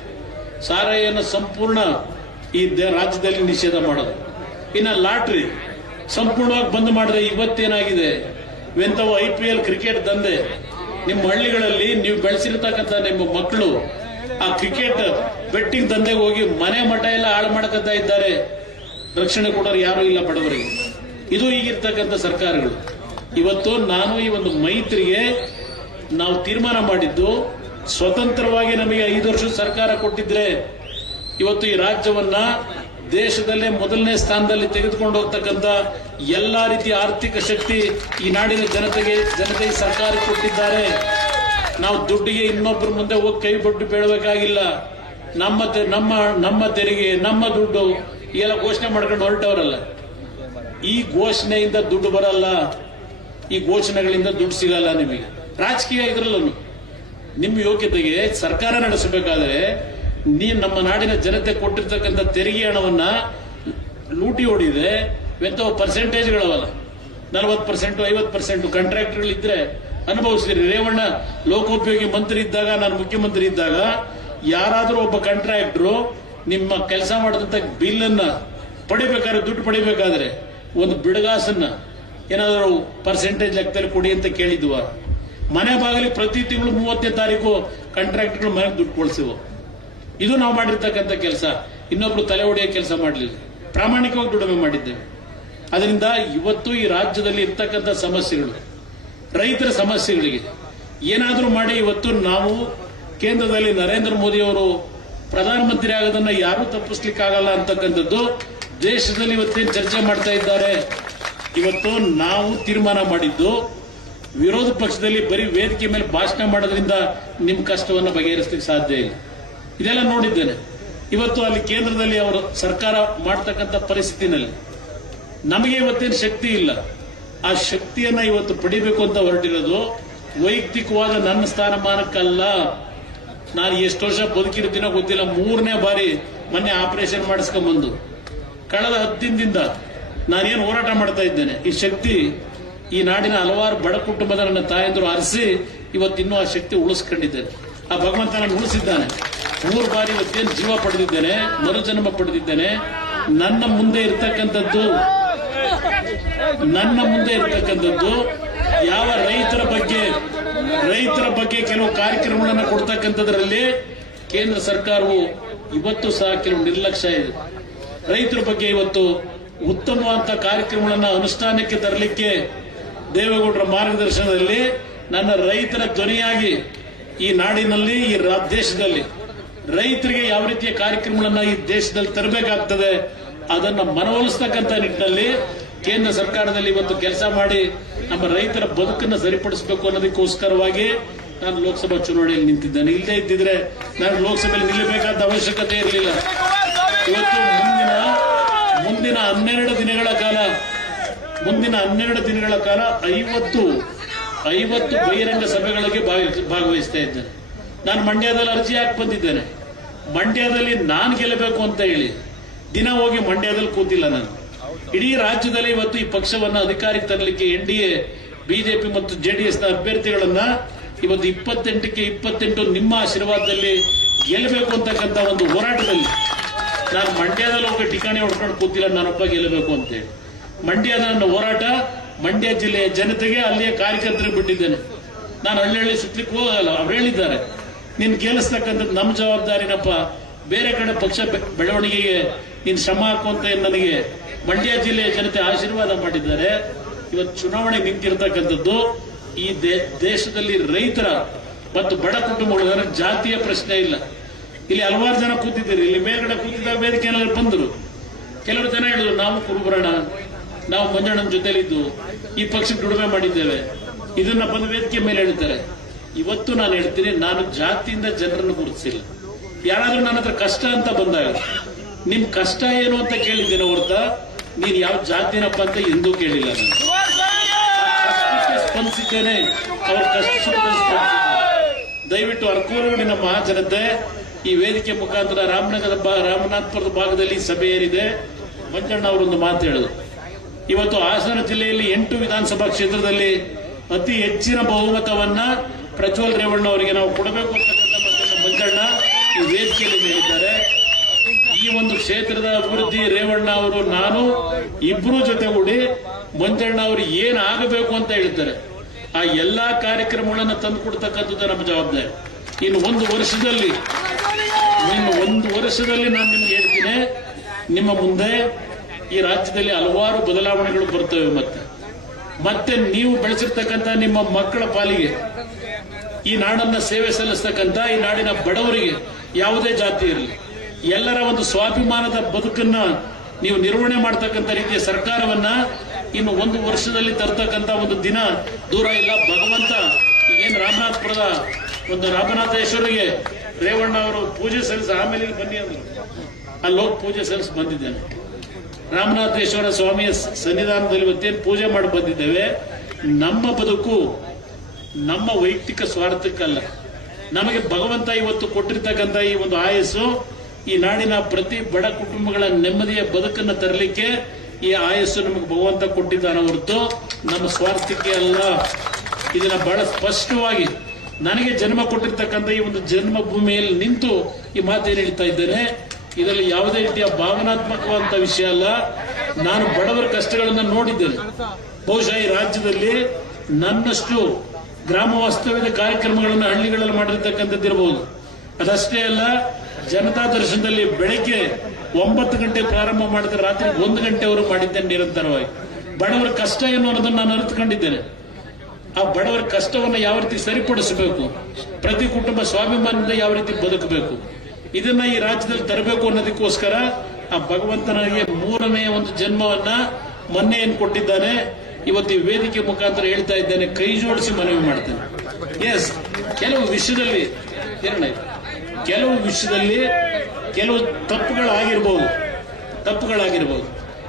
ಸಾರಾಯಿಯನ್ನು ಸಂಪೂರ್ಣ ಈ ರಾಜ್ಯದಲ್ಲಿ ನಿಷೇಧ ಮಾಡೋದು. ಇನ್ನು ಲಾಟ್ರಿ ಸಂಪೂರ್ಣವಾಗಿ ಬಂದ್ ಮಾಡಿದ್ರೆ ಇವತ್ತೇನಾಗಿದೆ, ಇವೆಂಥವು IPL ಕ್ರಿಕೆಟ್ ದಂಧೆ. ನಿಮ್ಮ ಹಳ್ಳಿಗಳಲ್ಲಿ ನೀವು ಬೆಳೆಸಿರ್ತಕ್ಕಂಥ ನಿಮ್ಮ ಮಕ್ಕಳು ಆ ಕ್ರಿಕೆಟ್ ಬೆಟ್ಟಿಂಗ್ ದಂಧೆಗೆ ಹೋಗಿ ಮನೆ ಮಠ ಎಲ್ಲ ಹಾಳು ಮಾಡ್ಕೊತಾ ಇದ್ದಾರೆ. ರಕ್ಷಣೆ ಕೊಡೋರು ಯಾರು ಇಲ್ಲ ಬಡವರಿಗೆ. ಇದು ಈಗಿರ್ತಕ್ಕಂಥ ಸರ್ಕಾರಗಳು. ಇವತ್ತು ನಾನು ಈ ಒಂದು ಮೈತ್ರಿಗೆ ನಾವು ತೀರ್ಮಾನ ಮಾಡಿದ್ದು, ಸ್ವತಂತ್ರವಾಗಿ ನಮಗೆ 5 ವರ್ಷದ ಸರ್ಕಾರ ಕೊಟ್ಟಿದ್ರೆ ಇವತ್ತು ಈ ರಾಜ್ಯವನ್ನ ದೇಶದಲ್ಲೇ ಮೊದಲನೇ ಸ್ಥಾನದಲ್ಲಿ ತೆಗೆದುಕೊಂಡು ಹೋಗ್ತಕ್ಕಂಥ ಎಲ್ಲಾ ರೀತಿಯ ಆರ್ಥಿಕ ಶಕ್ತಿ ಈ ನಾಡಿನ ಜನತೆಗೆ ಸರ್ಕಾರ ಕೊಟ್ಟಿದ್ದಾರೆ. ನಾವು ದುಡ್ಡಿಗೆ ಇನ್ನೊಬ್ಬರ ಮುಂದೆ ಹೋಗಿ ಕೈ ಬೊಟ್ಟು ಬೇಡಬೇಕಾಗಿಲ್ಲ. ನಮ್ಮ ತೆರಿಗೆ, ನಮ್ಮ ದುಡ್ಡು ಎಲ್ಲ ಘೋಷಣೆ ಮಾಡ್ಕೊಂಡು ಹೊರಟವರಲ್ಲ. ಈ ಘೋಷಣೆಯಿಂದ ದುಡ್ಡು ಬರಲ್ಲ, ಈ ಘೋಷಣೆಗಳಿಂದ ದುಡ್ಡು ಸಿಗಲ್ಲ ನಿಮಗೆ. ರಾಜಕೀಯ ಇದ್ರಲ್ಲೂ ನಿಮ್ಮ ಯೋಗ್ಯತೆಗೆ ಸರ್ಕಾರ ನಡೆಸಬೇಕಾದ್ರೆ ನಮ್ಮ ನಾಡಿನ ಜನತೆ ಕೊಟ್ಟಿರ್ತಕ್ಕಂಥ ತೆರಿಗೆ ಹಣವನ್ನ ಲೂಟಿ ಹೊಡಿದೆ. ಎಂಥವು ಪರ್ಸೆಂಟೇಜ್ಗಳವಲ್ಲ, 40%, 50% ಕಾಂಟ್ರಾಕ್ಟರ್ಗಳು ಇದ್ರೆ ಅನುಭವಿಸಿದ್ರಿ. ರೇವಣ್ಣ ಲೋಕೋಪಯೋಗಿ ಮಂತ್ರಿ ಇದ್ದಾಗ, ನಾನು ಮುಖ್ಯಮಂತ್ರಿ ಇದ್ದಾಗ, ಯಾರಾದ್ರೂ ಒಬ್ಬ ಕಾಂಟ್ರಾಕ್ಟರು ನಿಮ್ಮ ಕೆಲಸ ಮಾಡಿದಂತ ಬಿಲ್ ಅನ್ನ ಪಡಿಬೇಕಾದ್ರೆ, ದುಡ್ಡು ಪಡಿಬೇಕಾದ್ರೆ ಒಂದು ಬಿಡಗಾಸನ್ನ ಏನಾದರೂ ಪರ್ಸೆಂಟೇಜ್ ಲೆಕ್ಕದಲ್ಲಿ ಕೊಡಿ ಅಂತ ಕೇಳಿದ್ವ? ಮನೆ ಬಾಗಿಲಿಗೆ ಪ್ರತಿ ತಿಂಗಳು 30ನೇ ತಾರೀಕು ಕಾಂಟ್ರಾಕ್ಟರ್ಗಳು ಮನೆಗೆ ದುಡ್ಡು ಕೊಡಿಸಿವು. ಇದು ನಾವು ಮಾಡಿರ್ತಕ್ಕಂಥ ಕೆಲಸ. ಇನ್ನೊಬ್ರು ತಲೆ ಹೊಡೆಯೋ ಕೆಲಸ ಮಾಡಲಿಲ್ಲ, ಪ್ರಾಮಾಣಿಕವಾಗಿ ದುಡಿಮೆ ಮಾಡಿದ್ದೇವೆ. ಅದರಿಂದ ಇವತ್ತು ಈ ರಾಜ್ಯದಲ್ಲಿ ಇರ್ತಕ್ಕಂಥ ಸಮಸ್ಯೆಗಳು, ರೈತರ ಸಮಸ್ಯೆಗಳಿಗೆ ಏನಾದರೂ ಮಾಡಿ ಇವತ್ತು ನಾವು ಕೇಂದ್ರದಲ್ಲಿ ನರೇಂದ್ರ ಮೋದಿ ಅವರು ಪ್ರಧಾನಮಂತ್ರಿ ಆಗೋದನ್ನ ಯಾರೂ ತಪ್ಪಿಸ್ಲಿಕ್ಕಾಗಲ್ಲ ಅಂತಕ್ಕಂಥದ್ದು ದೇಶದಲ್ಲಿ ಇವತ್ತೇನು ಚರ್ಚೆ ಮಾಡ್ತಾ ಇದ್ದಾರೆ. ಇವತ್ತು ನಾವು ತೀರ್ಮಾನ ಮಾಡಿದ್ದು, ವಿರೋಧ ಪಕ್ಷದಲ್ಲಿ ಬರೀ ವೇದಿಕೆ ಮೇಲೆ ಭಾಷಣ ಮಾಡೋದ್ರಿಂದ ನಿಮ್ಮ ಕಷ್ಟವನ್ನು ಬಗೆಹರಿಸಲಿಕ್ಕೆ ಸಾಧ್ಯ ಇಲ್ಲ. ಇದೆಲ್ಲ ನೋಡಿದ್ದೇನೆ. ಇವತ್ತು ಅಲ್ಲಿ ಕೇಂದ್ರದಲ್ಲಿ ಅವರು ಸರ್ಕಾರ ಮಾಡ್ತಕ್ಕಂಥ ಪರಿಸ್ಥಿತಿನಲ್ಲಿ ನಮಗೆ ಇವತ್ತೇನು ಶಕ್ತಿ ಇಲ್ಲ. ಆ ಶಕ್ತಿಯನ್ನ ಇವತ್ತು ಪಡಿಬೇಕು ಅಂತ ಹೊರಟಿರೋದು ವೈಯಕ್ತಿಕವಾದ ನನ್ನ ಸ್ಥಾನಮಾನಕ್ಕಲ್ಲ. ನಾನು ಎಷ್ಟು ವರ್ಷ ಬದುಕಿರ್ತೀನೋ ಗೊತ್ತಿಲ್ಲ, 3ನೇ ಬಾರಿ ಮೊನ್ನೆ ಆಪರೇಷನ್ ಮಾಡಿಸ್ಕೊಂಡ್ಬಂದು ಕಳೆದ 10 ದಿನದಿಂದ ನಾನೇನು ಹೋರಾಟ ಮಾಡ್ತಾ ಇದ್ದೇನೆ. ಈ ಶಕ್ತಿ ಈ ನಾಡಿನ ಹಲವಾರು ಬಡ ಕುಟುಂಬದ ನನ್ನ ತಾಯಂದಿರು ಅರಸಿ ಇವತ್ತಿನ್ನೂ ಆ ಶಕ್ತಿ ಉಳಿಸ್ಕೊಂಡಿದ್ದೇನೆ. ಆ ಭಗವಂತ ನಾನು ಉಳಿಸಿದ್ದಾನೆ. 3 ಬಾರಿ ಇವತ್ತೇನು ಜೀವ ಪಡೆದಿದ್ದೇನೆ, ಮರುಜನ್ಮ ಪಡೆದಿದ್ದೇನೆ. ನನ್ನ ಮುಂದೆ ಇರ್ತಕ್ಕಂಥದ್ದು ಯಾವ ರೈತರ ಬಗ್ಗೆ ಕೆಲವು ಕಾರ್ಯಕ್ರಮಗಳನ್ನು ಕೊಡ್ತಕ್ಕಂಥದ್ರಲ್ಲಿ ಕೇಂದ್ರ ಸರ್ಕಾರವು ಇವತ್ತು ಸಹ ಕೆಲವು ನಿರ್ಲಕ್ಷ್ಯ ಇದೆ. ರೈತರ ಬಗ್ಗೆ ಇವತ್ತು ಉತ್ತಮವಾದ ಕಾರ್ಯಕ್ರಮಗಳನ್ನು ಅನುಷ್ಠಾನಕ್ಕೆ ತರಲಿಕ್ಕೆ ದೇವೇಗೌಡರ ಮಾರ್ಗದರ್ಶನದಲ್ಲಿ ನನ್ನ ರೈತರ ಧ್ವನಿಯಾಗಿ ಈ ನಾಡಿನಲ್ಲಿ ಈ ದೇಶದಲ್ಲಿ ರೈತರಿಗೆ ಯಾವ ರೀತಿಯ ಕಾರ್ಯಕ್ರಮಗಳನ್ನ ಈ ದೇಶದಲ್ಲಿ ತರಬೇಕಾಗ್ತದೆ ಅದನ್ನ ಮನವೊಲಿಸ್ತಕ್ಕಂಥ ನಿಟ್ಟಿನಲ್ಲಿ ಕೇಂದ್ರ ಸರ್ಕಾರದಲ್ಲಿ ಇವತ್ತು ಕೆಲಸ ಮಾಡಿ ನಮ್ಮ ರೈತರ ಬದುಕನ್ನು ಸರಿಪಡಿಸಬೇಕು ಅನ್ನೋದಕ್ಕೋಸ್ಕರವಾಗಿ ನಾನು ಲೋಕಸಭಾ ಚುನಾವಣೆಯಲ್ಲಿ ನಿಂತಿದ್ದೇನೆ. ಇಲ್ಲದೇ ಇದ್ದಿದ್ರೆ ನಾನು ಲೋಕಸಭೆಯಲ್ಲಿ ನಿಲ್ಲಬೇಕಾದ ಅವಶ್ಯಕತೆ ಇರಲಿಲ್ಲ. ಇವತ್ತು ಮುಂದಿನ 12 ದಿನಗಳ ಕಾಲ 50 ಬಹಿರಂಗ ಸಭೆಗಳಿಗೆ ಭಾಗವಹಿಸ್ತಾ ಇದ್ದೇನೆ. ನಾನು ಮಂಡ್ಯದಲ್ಲಿ ಅರ್ಜಿ ಹಾಕಿ ಬಂದಿದ್ದೇನೆ. ಮಂಡ್ಯದಲ್ಲಿ ನಾನು ಗೆಲ್ಲಬೇಕು ಅಂತ ಹೇಳಿ ದಿನ ಹೋಗಿ ಮಂಡ್ಯದಲ್ಲಿ ಕೂತಿಲ್ಲ ನಾನು. ಇಡೀ ರಾಜ್ಯದಲ್ಲಿ ಇವತ್ತು ಈ ಪಕ್ಷವನ್ನ ಅಧಿಕಾರಕ್ಕೆ ತರಲಿಕ್ಕೆ NDA, ಬಿಜೆಪಿ ಮತ್ತು JDS ನ ಅಭ್ಯರ್ಥಿಗಳನ್ನ ಇವತ್ತು 28ಕ್ಕೆ 28 ನಿಮ್ಮ ಆಶೀರ್ವಾದದಲ್ಲಿ ಗೆಲ್ಲಬೇಕು ಅಂತಕ್ಕಂಥ ಒಂದು ಹೋರಾಟದಲ್ಲಿ ನಾನು ಮಂಡ್ಯದಲ್ಲಿ ಹೋಗಿ ಠಿಕಾಣಿ ಹೊಡ್ಕೊಂಡು ಕೂತಿಲ್ಲ, ನಾನೊಬ್ಬ ಗೆಲ್ಲಬೇಕು ಅಂತೇಳಿ. ಮಂಡ್ಯದ ನನ್ನ ಹೋರಾಟ ಮಂಡ್ಯ ಜಿಲ್ಲೆಯ ಜನತೆಗೆ, ಅಲ್ಲಿಯ ಕಾರ್ಯಕರ್ತರಿಗೆ ಬಿಟ್ಟಿದ್ದೇನೆ. ನಾನು ಹಳ್ಳಿ ಸುತ್ತಲಿಕ್ಕೆ ಹೋಗಲ್ಲ. ಅವ್ರು ಹೇಳಿದ್ದಾರೆ, ನೀನು ಗೆಲ್ಲಿಸ್ತಕ್ಕಂಥದ್ದು ನಮ್ಮ ಜವಾಬ್ದಾರಿನಪ್ಪ, ಬೇರೆ ಕಡೆ ಪಕ್ಷ ಬೆಳವಣಿಗೆಗೆ ನೀನು ಶ್ರಮ ಹಾಕುವಂತ ನನಗೆ ಮಂಡ್ಯ ಜಿಲ್ಲೆಯ ಜನತೆ ಆಶೀರ್ವಾದ ಮಾಡಿದ್ದಾರೆ. ಇವತ್ತು ಚುನಾವಣೆ ನಿಂತಿರ್ತಕ್ಕಂಥದ್ದು ಈ ದೇಶದಲ್ಲಿ ರೈತರ ಮತ್ತು ಬಡ ಕುಟುಂಬಗಳ ಜಾತಿಯ ಪ್ರಶ್ನೆ ಇಲ್ಲ. ಇಲ್ಲಿ ಹಲವಾರು ಜನ ಕೂತಿದ್ದೀರಿ. ಇಲ್ಲಿ ಮೇಲ್ಗಡೆ ಕೂತಿದ್ದಾಗ ವೇದಿಕೆಯಲ್ಲಿ ಬಂದರು. ಕೆಲವರು ಜನ ಹೇಳಿದ್ರು, ನಾವು ಕುರುಬರಣ, ನಾವು ಮಂಜಣ್ಣನ ಜೊತೆಲಿದ್ದು ಈ ಪಕ್ಷಕ್ಕೆ ದುಡಿಮೆ ಮಾಡಿದ್ದೇವೆ. ಇದನ್ನ ಬಂದು ವೇದಿಕೆ ಮೇಲೆ ಹೇಳ್ತಾರೆ. ಇವತ್ತು ನಾನು ಹೇಳ್ತೀನಿ, ನಾನು ಜಾತಿಯಿಂದ ಜನರನ್ನು ಗುರುತಿಸಿಲ್ಲ. ಯಾರಾದ್ರೂ ನನ್ನ ಹತ್ರ ಕಷ್ಟ ಅಂತ ಬಂದಾಗ ನಿಮ್ ಕಷ್ಟ ಏನು ಅಂತ ಕೇಳಿದ್ದೇನೆ ಹೊರತ ನೀನ್ ಯಾವ ಜಾತಿನಪ್ಪ ಅಂತ ಎಂದೂ ಕೇಳಿಲ್ಲ. ನಾನು ಸ್ಪಂದಿಸಿದ್ದೇನೆ, ಅವ್ರ ಕಷ್ಟ ದಯವಿಟ್ಟು ಅರ್ಕೂರಿನ ಮಹಾಜನತೆ ಈ ವೇದಿಕೆ ಮುಖಾಂತರ ರಾಮನಾಥಪುರದ ಭಾಗದಲ್ಲಿ ಸಭೆ ಏರಿದೆ. ಮಂಜಣ್ಣ ಅವರೊಂದು ಮಾತು ಹೇಳಿದ್ರು. ಇವತ್ತು ಹಾಸನ ಜಿಲ್ಲೆಯಲ್ಲಿ 8 ವಿಧಾನಸಭಾ ಕ್ಷೇತ್ರದಲ್ಲಿ ಅತಿ ಹೆಚ್ಚಿನ ಬಹುಮತವನ್ನ ಪ್ರಜ್ವಲ್ ರೇವಣ್ಣ ಅವರಿಗೆ ನಾವು ಕೊಡಬೇಕು ಅಂತಕ್ಕಂಥ ಮಂಜಣ್ಣ ಈ ವೇದಿಕೆಯಲ್ಲಿ ಹೇಳಿದ್ದಾರೆ. ಈ ಒಂದು ಕ್ಷೇತ್ರದ ಅಭಿವೃದ್ಧಿ ರೇವಣ್ಣ ಅವರು ನಾನು ಇಬ್ಬರೂ ಜೊತೆಗೂಡಿ ಮಂಜಣ್ಣ ಅವರು ಏನಾಗಬೇಕು ಅಂತ ಹೇಳ್ತಾರೆ ಆ ಎಲ್ಲಾ ಕಾರ್ಯಕ್ರಮಗಳನ್ನು ತಂದು ಕೊಡ್ತಕ್ಕಂಥದ್ದು ನಮ್ಮ ಜವಾಬ್ದಾರಿ. ಇನ್ನು ಒಂದು ವರ್ಷದಲ್ಲಿ ನಾನು ನಿಮ್ಗೆ ಹೇಳ್ತೀನಿ, ನಿಮ್ಮ ಮುಂದೆ ಈ ರಾಜ್ಯದಲ್ಲಿ ಹಲವಾರು ಬದಲಾವಣೆಗಳು ಬರ್ತವೆ. ಮತ್ತೆ ನೀವು ಬೆಳೆಸಿರ್ತಕ್ಕಂಥ ನಿಮ್ಮ ಮಕ್ಕಳ ಪಾಲಿಗೆ ಈ ನಾಡನ್ನ ಸೇವೆ ಸಲ್ಲಿಸ್ತಕ್ಕಂಥ ಈ ನಾಡಿನ ಬಡವರಿಗೆ ಯಾವುದೇ ಜಾತಿ ಇರಲಿ ಎಲ್ಲರ ಒಂದು ಸ್ವಾಭಿಮಾನದ ಬದುಕನ್ನ ನೀವು ನಿರ್ವಹಣೆ ಮಾಡತಕ್ಕಂಥ ರೀತಿಯ ಸರ್ಕಾರವನ್ನ ಇನ್ನು ಒಂದು ವರ್ಷದಲ್ಲಿ ತರ್ತಕ್ಕಂಥ ಒಂದು ದಿನ ದೂರ ಇಲ್ಲ. ಭಗವಂತ ಏನ್ ರಾಮನಾಥಪುರದ ಒಂದು ರಾಮನಾಥೇಶ್ವರಿಗೆ ರೇವಣ್ಣ ಅವರು ಪೂಜೆ ಸಲ್ಲಿಸಿ ಆಮೇಲೆ ಬನ್ನಿ ಅಂದ್ರು. ಅಲ್ಲೋಗಿ ಪೂಜೆ ಸಲ್ಲಿಸಿ ಬಂದಿದ್ದೇನೆ. ರಾಮನಾಥೇಶ್ವರ ಸ್ವಾಮಿಯ ಸನ್ನಿಧಾನದಲ್ಲಿ ಇವತ್ತೇನು ಪೂಜೆ ಮಾಡಿ ಬಂದಿದ್ದೇವೆ. ನಮ್ಮ ಬದುಕು ನಮ್ಮ ವೈಯಕ್ತಿಕ ಸ್ವಾರ್ಥಕ್ಕಲ್ಲ, ನಮಗೆ ಭಗವಂತ ಇವತ್ತು ಕೊಟ್ಟಿರ್ತಕ್ಕಂಥ ಈ ಒಂದು ಆಯಸ್ಸು ಈ ನಾಡಿನ ಪ್ರತಿ ಬಡ ಕುಟುಂಬಗಳ ನೆಮ್ಮದಿಯ ಬದುಕನ್ನು ತರಲಿಕ್ಕೆ ಈ ಆಯಸ್ಸು ನಮಗೆ ಭಗವಂತ ಕೊಟ್ಟಿದ್ದಾನೆ ಹೊರತು ನಮ್ಮ ಸ್ವಾರ್ಥಕ್ಕೆ ಅಲ್ಲ. ಇದನ್ನ ಬಹಳ ಸ್ಪಷ್ಟವಾಗಿ ನನಗೆ ಜನ್ಮ ಕೊಟ್ಟಿರ್ತಕ್ಕಂಥ ಈ ಒಂದು ಜನ್ಮಭೂಮಿಯಲ್ಲಿ ನಿಂತು ಈ ಮಾತೇನು ಹೇಳ್ತಾ ಇದ್ದೇನೆ. ಇದರಲ್ಲಿ ಯಾವುದೇ ರೀತಿಯ ಭಾವನಾತ್ಮಕವಾದಂತ ವಿಷಯ ಅಲ್ಲ. ನಾನು ಬಡವರ ಕಷ್ಟಗಳನ್ನು ನೋಡಿದ್ದೇನೆ. ಬಹುಶಃ ಈ ರಾಜ್ಯದಲ್ಲಿ ನನ್ನಷ್ಟು ಗ್ರಾಮ ವಾಸ್ತವ್ಯದ ಕಾರ್ಯಕ್ರಮಗಳನ್ನು ಹಳ್ಳಿಗಳಲ್ಲಿ ಮಾಡಿರ್ತಕ್ಕಂಥದ್ದಿರಬಹುದು. ಅದಷ್ಟೇ ಅಲ್ಲ, ಜನತಾ ದರ್ಶನದಲ್ಲಿ ಬೆಳಗ್ಗೆ 9 ಗಂಟೆ ಪ್ರಾರಂಭ ಮಾಡಿದ್ರೆ ರಾತ್ರಿ 1 ಗಂಟೆವರೆಗೂ ಮಾಡಿದ್ದೇನೆ ನಿರಂತರವಾಗಿ. ಬಡವರ ಕಷ್ಟ ಏನು ಅನ್ನೋದನ್ನು ನಾನು ಅರಿತುಕೊಂಡಿದ್ದೇನೆ. ಆ ಬಡವರ ಕಷ್ಟವನ್ನು ಯಾವ ರೀತಿ ಸರಿಪಡಿಸಬೇಕು, ಪ್ರತಿ ಕುಟುಂಬ ಸ್ವಾಭಿಮಾನದಿಂದ ಯಾವ ರೀತಿ ಬದುಕಬೇಕು, ಇದನ್ನ ಈ ರಾಜ್ಯದಲ್ಲಿ ತರಬೇಕು ಅನ್ನೋದಕ್ಕೋಸ್ಕರ ಆ ಭಗವಂತ ನನಗೆ 3ನೇ ಒಂದು ಜನ್ಮವನ್ನ ಮೊನ್ನೆ ಏನು ಕೊಟ್ಟಿದ್ದಾನೆ. ಇವತ್ತು ಈ ವೇದಿಕೆ ಮುಖಾಂತರ ಹೇಳ್ತಾ ಇದ್ದೇನೆ, ಕೈ ಜೋಡಿಸಿ ಮನವಿ ಮಾಡ್ತೇನೆ. ಎಸ್, ಕೆಲವು ವಿಷಯದಲ್ಲಿ ಕೆಲವು ತಪ್ಪುಗಳಾಗಿರ್ಬೋದು.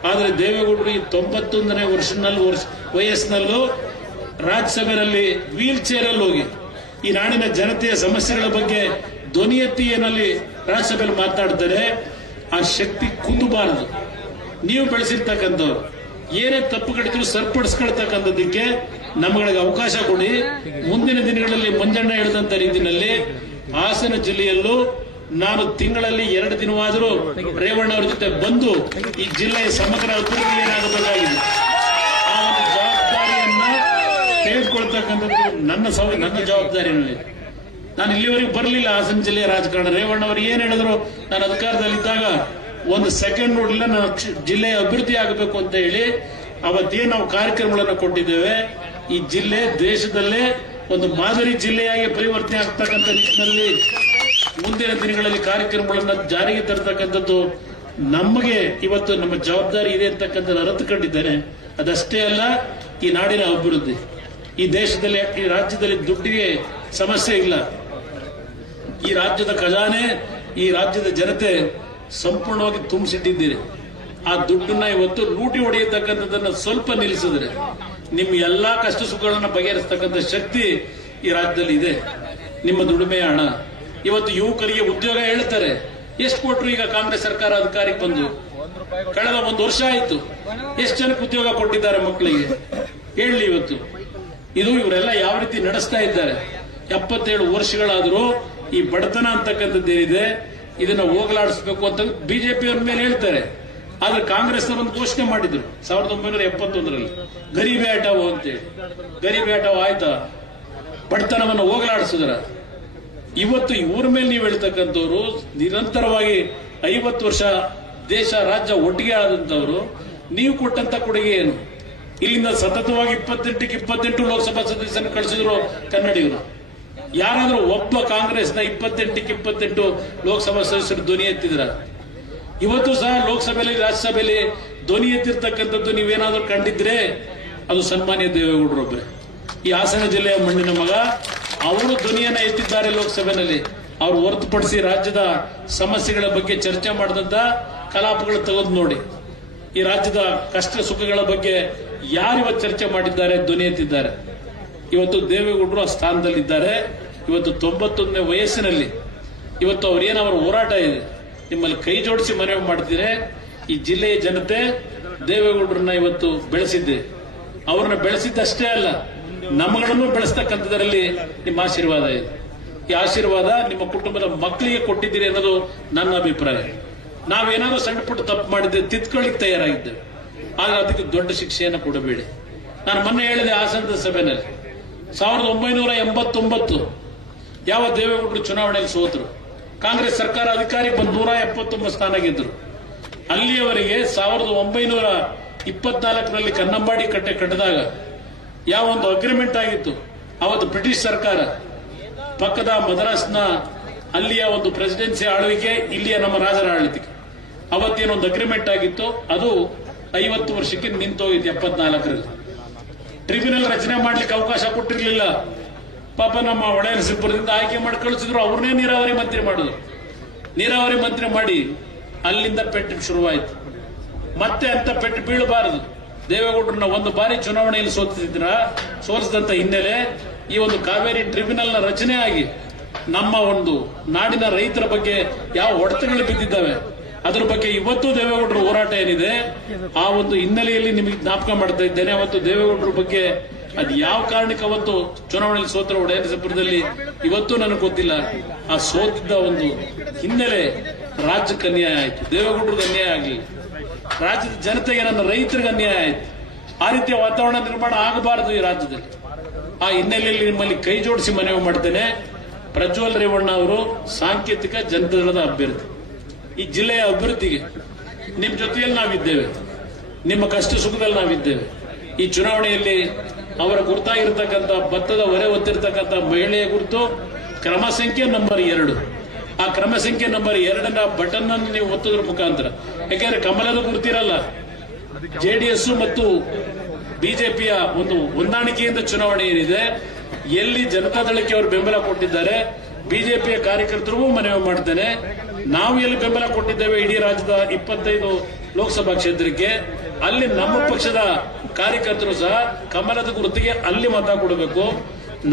ಆದರೆ ದೇವೇಗೌಡರು ಈ 91ನೇ ವಯಸ್ಸಿನಲ್ಲೂ ರಾಜ್ಯಸಭೆಯಲ್ಲಿ ವೀಲ್ ಚೇರ್ ಅಲ್ಲಿ ಹೋಗಿ ಈ ನಾಡಿನ ಜನತೆಯ ಸಮಸ್ಯೆಗಳ ಬಗ್ಗೆ ಧ್ವನಿ ಎತ್ತಿ ಏನಲ್ಲಿ ರಾಜ್ಯಸಭೆಯಲ್ಲಿ ಮಾತನಾಡ್ತಾರೆ. ಆ ಶಕ್ತಿ ಕುಂದಬಾರದು. ನೀವು ಬೆಳೆಸಿರ್ತಕ್ಕಂಥವ್ರು ಏನೇ ತಪ್ಪುಗಳಿದ್ರು ಸರಿಪಡಿಸ್ಕೊಳ್ತಕ್ಕಂಥದ್ದಕ್ಕೆ ನಮ್ಮಗಳಿಗೆ ಅವಕಾಶ ಕೊಡಿ. ಮುಂದಿನ ದಿನಗಳಲ್ಲಿ ಮಂಜಣ್ಣ ಹೇಳಿದಂತ ರೀತಿಯಲ್ಲಿ ಹಾಸನ ಜಿಲ್ಲೆಯಲ್ಲೂ ನಾನು ತಿಂಗಳಲ್ಲಿ 2 ದಿನವಾದರೂ ರೇವಣ್ಣ ಅವರ ಜೊತೆ ಬಂದು ಈ ಜಿಲ್ಲೆಯ ಸಮಗ್ರ ಅಭಿವೃದ್ಧಿ ಏನಾಗಬೇಕಾಗಿದೆ ಆ ಒಂದು ಜವಾಬ್ದಾರಿಯನ್ನ ತೆಗೆದುಕೊಳ್ತಕ್ಕಂಥದ್ದು ನನ್ನ ಜವಾಬ್ದಾರಿನಲ್ಲಿ. ನಾನು ಇಲ್ಲಿವರೆಗೆ ಬರಲಿಲ್ಲ ಹಾಸನ ಜಿಲ್ಲೆಯ ರಾಜಕಾರಣ. ರೇವಣ್ಣ ಅವರು ಏನ್ ಹೇಳಿದ್ರು, ನಾನು ಅಧಿಕಾರದಲ್ಲಿದ್ದಾಗ ಒಂದು ಸೆಕೆಂಡ್ ನೋಡಿಲ್ಲ, ನಾನು ಜಿಲ್ಲೆಯ ಅಭಿವೃದ್ಧಿ ಆಗಬೇಕು ಅಂತ ಹೇಳಿ ಅವತ್ತೇನು ನಾವು ಕಾರ್ಯಕ್ರಮಗಳನ್ನು ಕೊಟ್ಟಿದ್ದೇವೆ. ಈ ಜಿಲ್ಲೆ ದೇಶದಲ್ಲೇ ಒಂದು ಮಾದರಿ ಜಿಲ್ಲೆಯಾಗಿ ಪರಿವರ್ತನೆ ಆಗ್ತಕ್ಕಂಥ ನಿಟ್ಟಿನಲ್ಲಿ ಮುಂದಿನ ದಿನಗಳಲ್ಲಿ ಕಾರ್ಯಕ್ರಮಗಳನ್ನು ಜಾರಿಗೆ ತರತಕ್ಕಂಥದ್ದು ನಮಗೆ ಇವತ್ತು ನಮ್ಮ ಜವಾಬ್ದಾರಿ ಇದೆ ಅಂತಕ್ಕಂಥದ್ದು ಅರಿತುಕೊಂಡಿದ್ದೇನೆ. ಅದಷ್ಟೇ ಅಲ್ಲ, ಈ ನಾಡಿನ ಅಭಿವೃದ್ಧಿ, ಈ ದೇಶದಲ್ಲಿ, ಈ ರಾಜ್ಯದಲ್ಲಿ ದುಡ್ಡಿಗೆ ಸಮಸ್ಯೆ ಇಲ್ಲ. ಈ ರಾಜ್ಯದ ಖಜಾನೆ, ಈ ರಾಜ್ಯದ ಜನತೆ ಸಂಪೂರ್ಣವಾಗಿ ತುಂಬಿಸಿಟ್ಟಿದ್ದೀರಿ. ಆ ದುಡ್ಡನ್ನ ಇವತ್ತು ಲೂಟಿ ಹೊಡೆಯತಕ್ಕಂಥದ್ದನ್ನ ಸ್ವಲ್ಪ ನಿಲ್ಲಿಸಿದ್ರೆ ನಿಮ್ಮ ಎಲ್ಲಾ ಕಷ್ಟ ಸುಖಗಳನ್ನ ಬಗೆಹರಿಸತಕ್ಕಂಥ ಶಕ್ತಿ ಈ ರಾಜ್ಯದಲ್ಲಿ ಇದೆ. ನಿಮ್ಮ ದುಡಿಮೆಯ ಹಣ ಇವತ್ತು ಯುವಕರಿಗೆ ಉದ್ಯೋಗ ಹೇಳ್ತಾರೆ. ಎಷ್ಟು ಕೊಟ್ರು ಈಗ ಕಾಂಗ್ರೆಸ್ ಸರ್ಕಾರ ಅಧಿಕಾರಕ್ಕೆ ಬಂದು ಕಳೆದ 1 ವರ್ಷ ಆಯ್ತು, ಎಷ್ಟು ಜನಕ್ಕೆ ಉದ್ಯೋಗ ಕೊಟ್ಟಿದ್ದಾರೆ ಮಕ್ಕಳಿಗೆ ಹೇಳಿ. ಇವತ್ತು ಇವರೆಲ್ಲ ಯಾವ ರೀತಿ ನಡೆಸ್ತಾ ಇದ್ದಾರೆ. 77 ವರ್ಷಗಳಾದರೂ ಈ ಬಡತನ ಅಂತಕ್ಕಂಥದ್ದೇನಿದೆ ಇದನ್ನ ಹೋಗಲಾಡಿಸಬೇಕು ಅಂತ ಬಿಜೆಪಿಯವ್ರ ಮೇಲೆ ಹೇಳ್ತಾರೆ. ಆದ್ರೆ ಕಾಂಗ್ರೆಸ್ನವರು ಒಂದು ಘೋಷಣೆ ಮಾಡಿದ್ರು 1971ರಲ್ಲಿ, ಗರೀಬಿ ಹಟಾವೋ ಅಂತೇಳಿ. ಗರೀಬಿ ಹಟಾವ್ ಆಯ್ತಾ? ಬಡತನವನ್ನು ಹೋಗಲಾಡಿಸಿದ್ರ? ಇವತ್ತು ಇವ್ರ ಮೇಲೆ ನೀವು ಹೇಳ್ತಕ್ಕಂಥವ್ರು ನಿರಂತರವಾಗಿ 50 ವರ್ಷ ದೇಶ ರಾಜ್ಯ ಒಟ್ಟಿಗೆ ಆದಂತವ್ರು, ನೀವು ಕೊಟ್ಟಂತ ಕೊಡುಗೆ ಏನು? ಇಲ್ಲಿಂದ ಸತತವಾಗಿ 28ಕ್ಕೆ 28 ಲೋಕಸಭಾ ಸದಸ್ಯರನ್ನು ಕಳಿಸಿದ್ರು ಕನ್ನಡಿಗರು. ಯಾರಾದ್ರೂ ಒಬ್ಬ ಕಾಂಗ್ರೆಸ್ನ 28ಕ್ಕೆ 28 ಲೋಕಸಭಾ ಸದಸ್ಯರು ಧ್ವನಿ ಎತ್ತಿದ್ರ? ಇವತ್ತು ಸಹ ಲೋಕಸಭೆಯಲ್ಲಿ, ರಾಜ್ಯಸಭೆಯಲ್ಲಿ ಧ್ವನಿ ಎತ್ತಿರ್ತಕ್ಕಂಥದ್ದು ನೀವೇನಾದ್ರೂ ಕಂಡಿದ್ರೆ ಅದು ಸನ್ಮಾನ್ಯ ದೇವೇಗೌಡರೊಬ್ಬರೇ. ಈ ಹಾಸನ ಜಿಲ್ಲೆಯ ಮಣ್ಣಿನ ಮಗ, ಅವರು ಧ್ವನಿಯನ್ನ ಎತ್ತಿದ್ದಾರೆ ಲೋಕಸಭೆಯಲ್ಲಿ. ಅವರು ಹೊರತುಪಡಿಸಿ ರಾಜ್ಯದ ಸಮಸ್ಯೆಗಳ ಬಗ್ಗೆ ಚರ್ಚೆ ಮಾಡಿದಂತ ಕಲಾಪಗಳು ತೆಗೆದು ನೋಡಿ. ಈ ರಾಜ್ಯದ ಕಷ್ಟ ಸುಖಗಳ ಬಗ್ಗೆ ಯಾರಿವತ್ತು ಚರ್ಚೆ ಮಾಡಿದ್ದಾರೆ, ಧ್ವನಿ ಎತ್ತಿದ್ದಾರೆ? ಇವತ್ತು ದೇವೇಗೌಡರು ಆ ಸ್ಥಾನದಲ್ಲಿದ್ದಾರೆ. ಇವತ್ತು 91ನೇ ವಯಸ್ಸಿನಲ್ಲಿ ಇವತ್ತು ಅವರ ಹೋರಾಟ ಇದೆ. ನಿಮ್ಮಲ್ಲಿ ಕೈ ಜೋಡಿಸಿ ಮನವಿ ಮಾಡ್ತೀರಿ. ಈ ಜಿಲ್ಲೆಯ ಜನತೆ ದೇವೇಗೌಡರನ್ನ ಇವತ್ತು ಬೆಳೆಸಿದ್ದೆ. ಅವ್ರನ್ನ ಬೆಳೆಸಿದ್ದಷ್ಟೇ ಅಲ್ಲ, ನಮ್ಮಗಳನ್ನು ಬೆಳೆಸ್ತಕ್ಕಂಥದ್ರಲ್ಲಿ ನಿಮ್ಮ ಆಶೀರ್ವಾದ ಇದೆ. ಈ ಆಶೀರ್ವಾದ ನಿಮ್ಮ ಕುಟುಂಬದ ಮಕ್ಕಳಿಗೆ ಕೊಟ್ಟಿದ್ದೀರಿ ಅನ್ನೋದು ನನ್ನ ಅಭಿಪ್ರಾಯ. ನಾವೇನಾದ್ರೂ ಸಣ್ಣ ಪುಟ್ಟ ತಪ್ಪು ಮಾಡಿದ್ದೆ ತಿದ್ಕೊಳ್ಳಿಕ್ಕೆ ತಯಾರಾಗಿದ್ದೇವೆ, ಆದ್ರೆ ಅದಕ್ಕೆ ದೊಡ್ಡ ಶಿಕ್ಷೆಯನ್ನು ಕೊಡಬೇಡಿ. ನಾನು ಮೊನ್ನೆ ಹೇಳಿದೆ ಹಾಸನದ ಸಭೆಯಲ್ಲಿ, 1989 ಯಾವ ದೇವೇಗೌಡರು ಚುನಾವಣೆಯಲ್ಲಿ ಸೋತರು, ಕಾಂಗ್ರೆಸ್ ಸರ್ಕಾರ ಅಧಿಕಾರಕ್ಕೆ ಬಂದು 179 ಸ್ಥಾನ ಗೆದ್ದರು. ಅಲ್ಲಿಯವರೆಗೆ 1924ರಲ್ಲಿ ಕನ್ನಂಬಾಡಿ ಕಟ್ಟೆ ಕಟ್ಟಿದಾಗ ಯಾವ ಒಂದು ಅಗ್ರಿಮೆಂಟ್ ಆಗಿತ್ತು, ಅವತ್ತು ಬ್ರಿಟಿಷ್ ಸರ್ಕಾರ ಪಕ್ಕದ ಮದ್ರಾಸ್ನ ಅಲ್ಲಿಯ ಒಂದು ಪ್ರೆಸಿಡೆನ್ಸಿ ಆಳ್ವಿಕೆ, ಇಲ್ಲಿಯ ನಮ್ಮ ರಾಜರ ಆಳ್ವಿಕೆ, ಅವತ್ತೇನೊಂದು ಅಗ್ರಿಮೆಂಟ್ ಆಗಿತ್ತು, ಅದು 50 ವರ್ಷಕ್ಕೆ ನಿಂತೋಗಿತ್ತು. 74ರಲ್ಲಿ ಟ್ರಿಬ್ಯುನಲ್ ರಚನೆ ಮಾಡ್ಲಿಕ್ಕೆ ಅವಕಾಶ ಕೊಟ್ಟಿರಲಿಲ್ಲ. ಪಾಪ ನಮ್ಮ ಒಡೆಯನಸಿಪುರದಿಂದ ಆಯ್ಕೆ ಮಾಡಿ ಕಳಿಸಿದ್ರು. ಅವ್ರನ್ನೇ ನೀರಾವರಿ ಮಂತ್ರಿ ಮಾಡಿದ್ರು. ನೀರಾವರಿ ಮಂತ್ರಿ ಮಾಡಿ ಅಲ್ಲಿಂದ ಪೆಟ್ಟು ಶುರುವಾಯಿತು. ಮತ್ತೆ ಅಂತ ಪೆಟ್ಟು ಬೀಳಬಾರದು. ದೇವೇಗೌಡರನ್ನ ಒಂದು ಬಾರಿ ಚುನಾವಣೆಯಲ್ಲಿ ಸೋಲಿಸಿದಂತ ಹಿನ್ನೆಲೆ ಈ ಒಂದು ಕಾವೇರಿ ಟ್ರಿಬ್ಯುನಲ್ ನ ರಚನೆ ಆಗಿ ನಮ್ಮ ಒಂದು ನಾಡಿನ ರೈತರ ಬಗ್ಗೆ ಯಾವ ಹೊಡೆತಗಳು ಬಿದ್ದಿದ್ದಾವೆ ಅದ್ರ ಬಗ್ಗೆ ಇವತ್ತು ದೇವೇಗೌಡರ ಹೋರಾಟ ಏನಿದೆ, ಆ ಒಂದು ಹಿನ್ನೆಲೆಯಲ್ಲಿ ನಿಮಗೆ ಜ್ಞಾಪಕ ಮಾಡ್ತಾ ಇದ್ದೇನೆ. ಅವತ್ತು ದೇವೇಗೌಡರ ಬಗ್ಗೆ ಅದು ಯಾವ ಕಾರಣಕ್ಕೆ ಅವತ್ತು ಚುನಾವಣೆಯಲ್ಲಿ ಸೋತರ ಒಡೆಯನಸಿಪುರದಲ್ಲಿ ಇವತ್ತು ನನಗೆ ಗೊತ್ತಿಲ್ಲ. ಆ ಸೋತಿದ್ದ ಒಂದು ಹಿನ್ನೆಲೆ ರಾಜ್ಯಕ್ಕೆ ಅನ್ಯಾಯ ಆಯಿತು, ದೇವೇಗೌಡರಿಗೆ ಅನ್ಯಾಯ ಆಗಲಿಲ್ಲ, ರಾಜ್ಯದ ಜನತೆಗೆ, ನನ್ನ ರೈತರಿಗೆ ಅನ್ಯಾಯ ಆಯಿತು. ಆ ರೀತಿಯ ವಾತಾವರಣ ನಿರ್ಮಾಣ ಆಗಬಾರದು ಈ ರಾಜ್ಯದಲ್ಲಿ. ಆ ಹಿನ್ನೆಲೆಯಲ್ಲಿ ನಿಮ್ಮಲ್ಲಿ ಕೈ ಜೋಡಿಸಿ ಮನವಿ ಮಾಡ್ತೇನೆ. ಪ್ರಜ್ವಲ್ ರೇವಣ್ಣ ಅವರು ಸಾಂಕೇತಿಕ ಜನತಾದಳದ ಅಭ್ಯರ್ಥಿ. ಈ ಜಿಲ್ಲೆಯ ಅಭಿವೃದ್ಧಿಗೆ ನಿಮ್ಮ ಜೊತೆಯಲ್ಲಿ ನಾವಿದ್ದೇವೆ, ನಿಮ್ಮ ಕಷ್ಟ ಸುಖದಲ್ಲಿ ನಾವಿದ್ದೇವೆ. ಈ ಚುನಾವಣೆಯಲ್ಲಿ ಅವರ ಗುರುತಾಗಿರ್ತಕ್ಕಂಥ ಭತ್ತದ ಹೊರೆ ಹೊತ್ತಿರ್ತಕ್ಕಂಥ ಮಹಿಳೆಯ ಗುರುತು ಕ್ರಮ ಸಂಖ್ಯೆ ನಂಬರ್ 2. ಆ ಕ್ರಮ ಸಂಖ್ಯೆ ನಂಬರ್ 2ನ ಬಟನ್ ಅನ್ನು ನೀವು ಒತ್ತೋದ್ರ ಮುಖಾಂತರ, ಯಾಕೆಂದ್ರೆ ಕಮಲದ ಗುರುತಿರಲ್ಲ, ಜೆಡಿಎಸ್ ಮತ್ತು ಬಿಜೆಪಿಯ ಒಂದು ಹೊಂದಾಣಿಕೆಯಿಂದ ಚುನಾವಣೆ ಏನಿದೆ, ಎಲ್ಲಿ ಜನತಾದಳಕ್ಕೆ ಅವರು ಬೆಂಬಲ ಕೊಟ್ಟಿದ್ದಾರೆ, ಬಿಜೆಪಿಯ ಕಾರ್ಯಕರ್ತರಿಗೂ ಮನವಿ ಮಾಡ್ತೇನೆ. ನಾವು ಎಲ್ಲಿ ಬೆಂಬಲ ಕೊಟ್ಟಿದ್ದೇವೆ ಇಡೀ ರಾಜ್ಯದ 25 ಲೋಕಸಭಾ ಕ್ಷೇತ್ರಕ್ಕೆ, ಅಲ್ಲಿ ನಮ್ಮ ಪಕ್ಷದ ಕಾರ್ಯಕರ್ತರು ಸಹ ಕಮಲದ ಗುರುತಿಗೆ ಅಲ್ಲಿ ಮತ ಕೊಡಬೇಕು.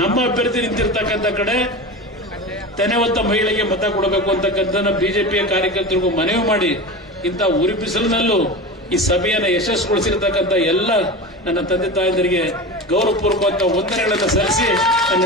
ನಮ್ಮ ಅಭ್ಯರ್ಥಿ ನಿಂತಿರ್ತಕ್ಕಂಥ ಕಡೆ ತೆನೆವಂತ ಮಹಿಳೆಗೆ ಮತ ಕೊಡಬೇಕು ಅಂತಕ್ಕಂಥ ಬಿಜೆಪಿಯ ಕಾರ್ಯಕರ್ತರಿಗೂ ಮನವಿ ಮಾಡಿ, ಇಂಥ ಉರಿ ಬಿಸಿಲಿನಲ್ಲೂ ಈ ಸಭೆಯನ್ನು ಯಶಸ್ವಿಗೊಳಿಸಿರ್ತಕ್ಕಂಥ ಎಲ್ಲ ನನ್ನ ತಂದೆ ತಾಯಂದರಿಗೆ ಗೌರವಪೂರ್ವಕ ವಂದನೆಗಳನ್ನು ಸಲ್ಲಿಸಿ ನನ್ನ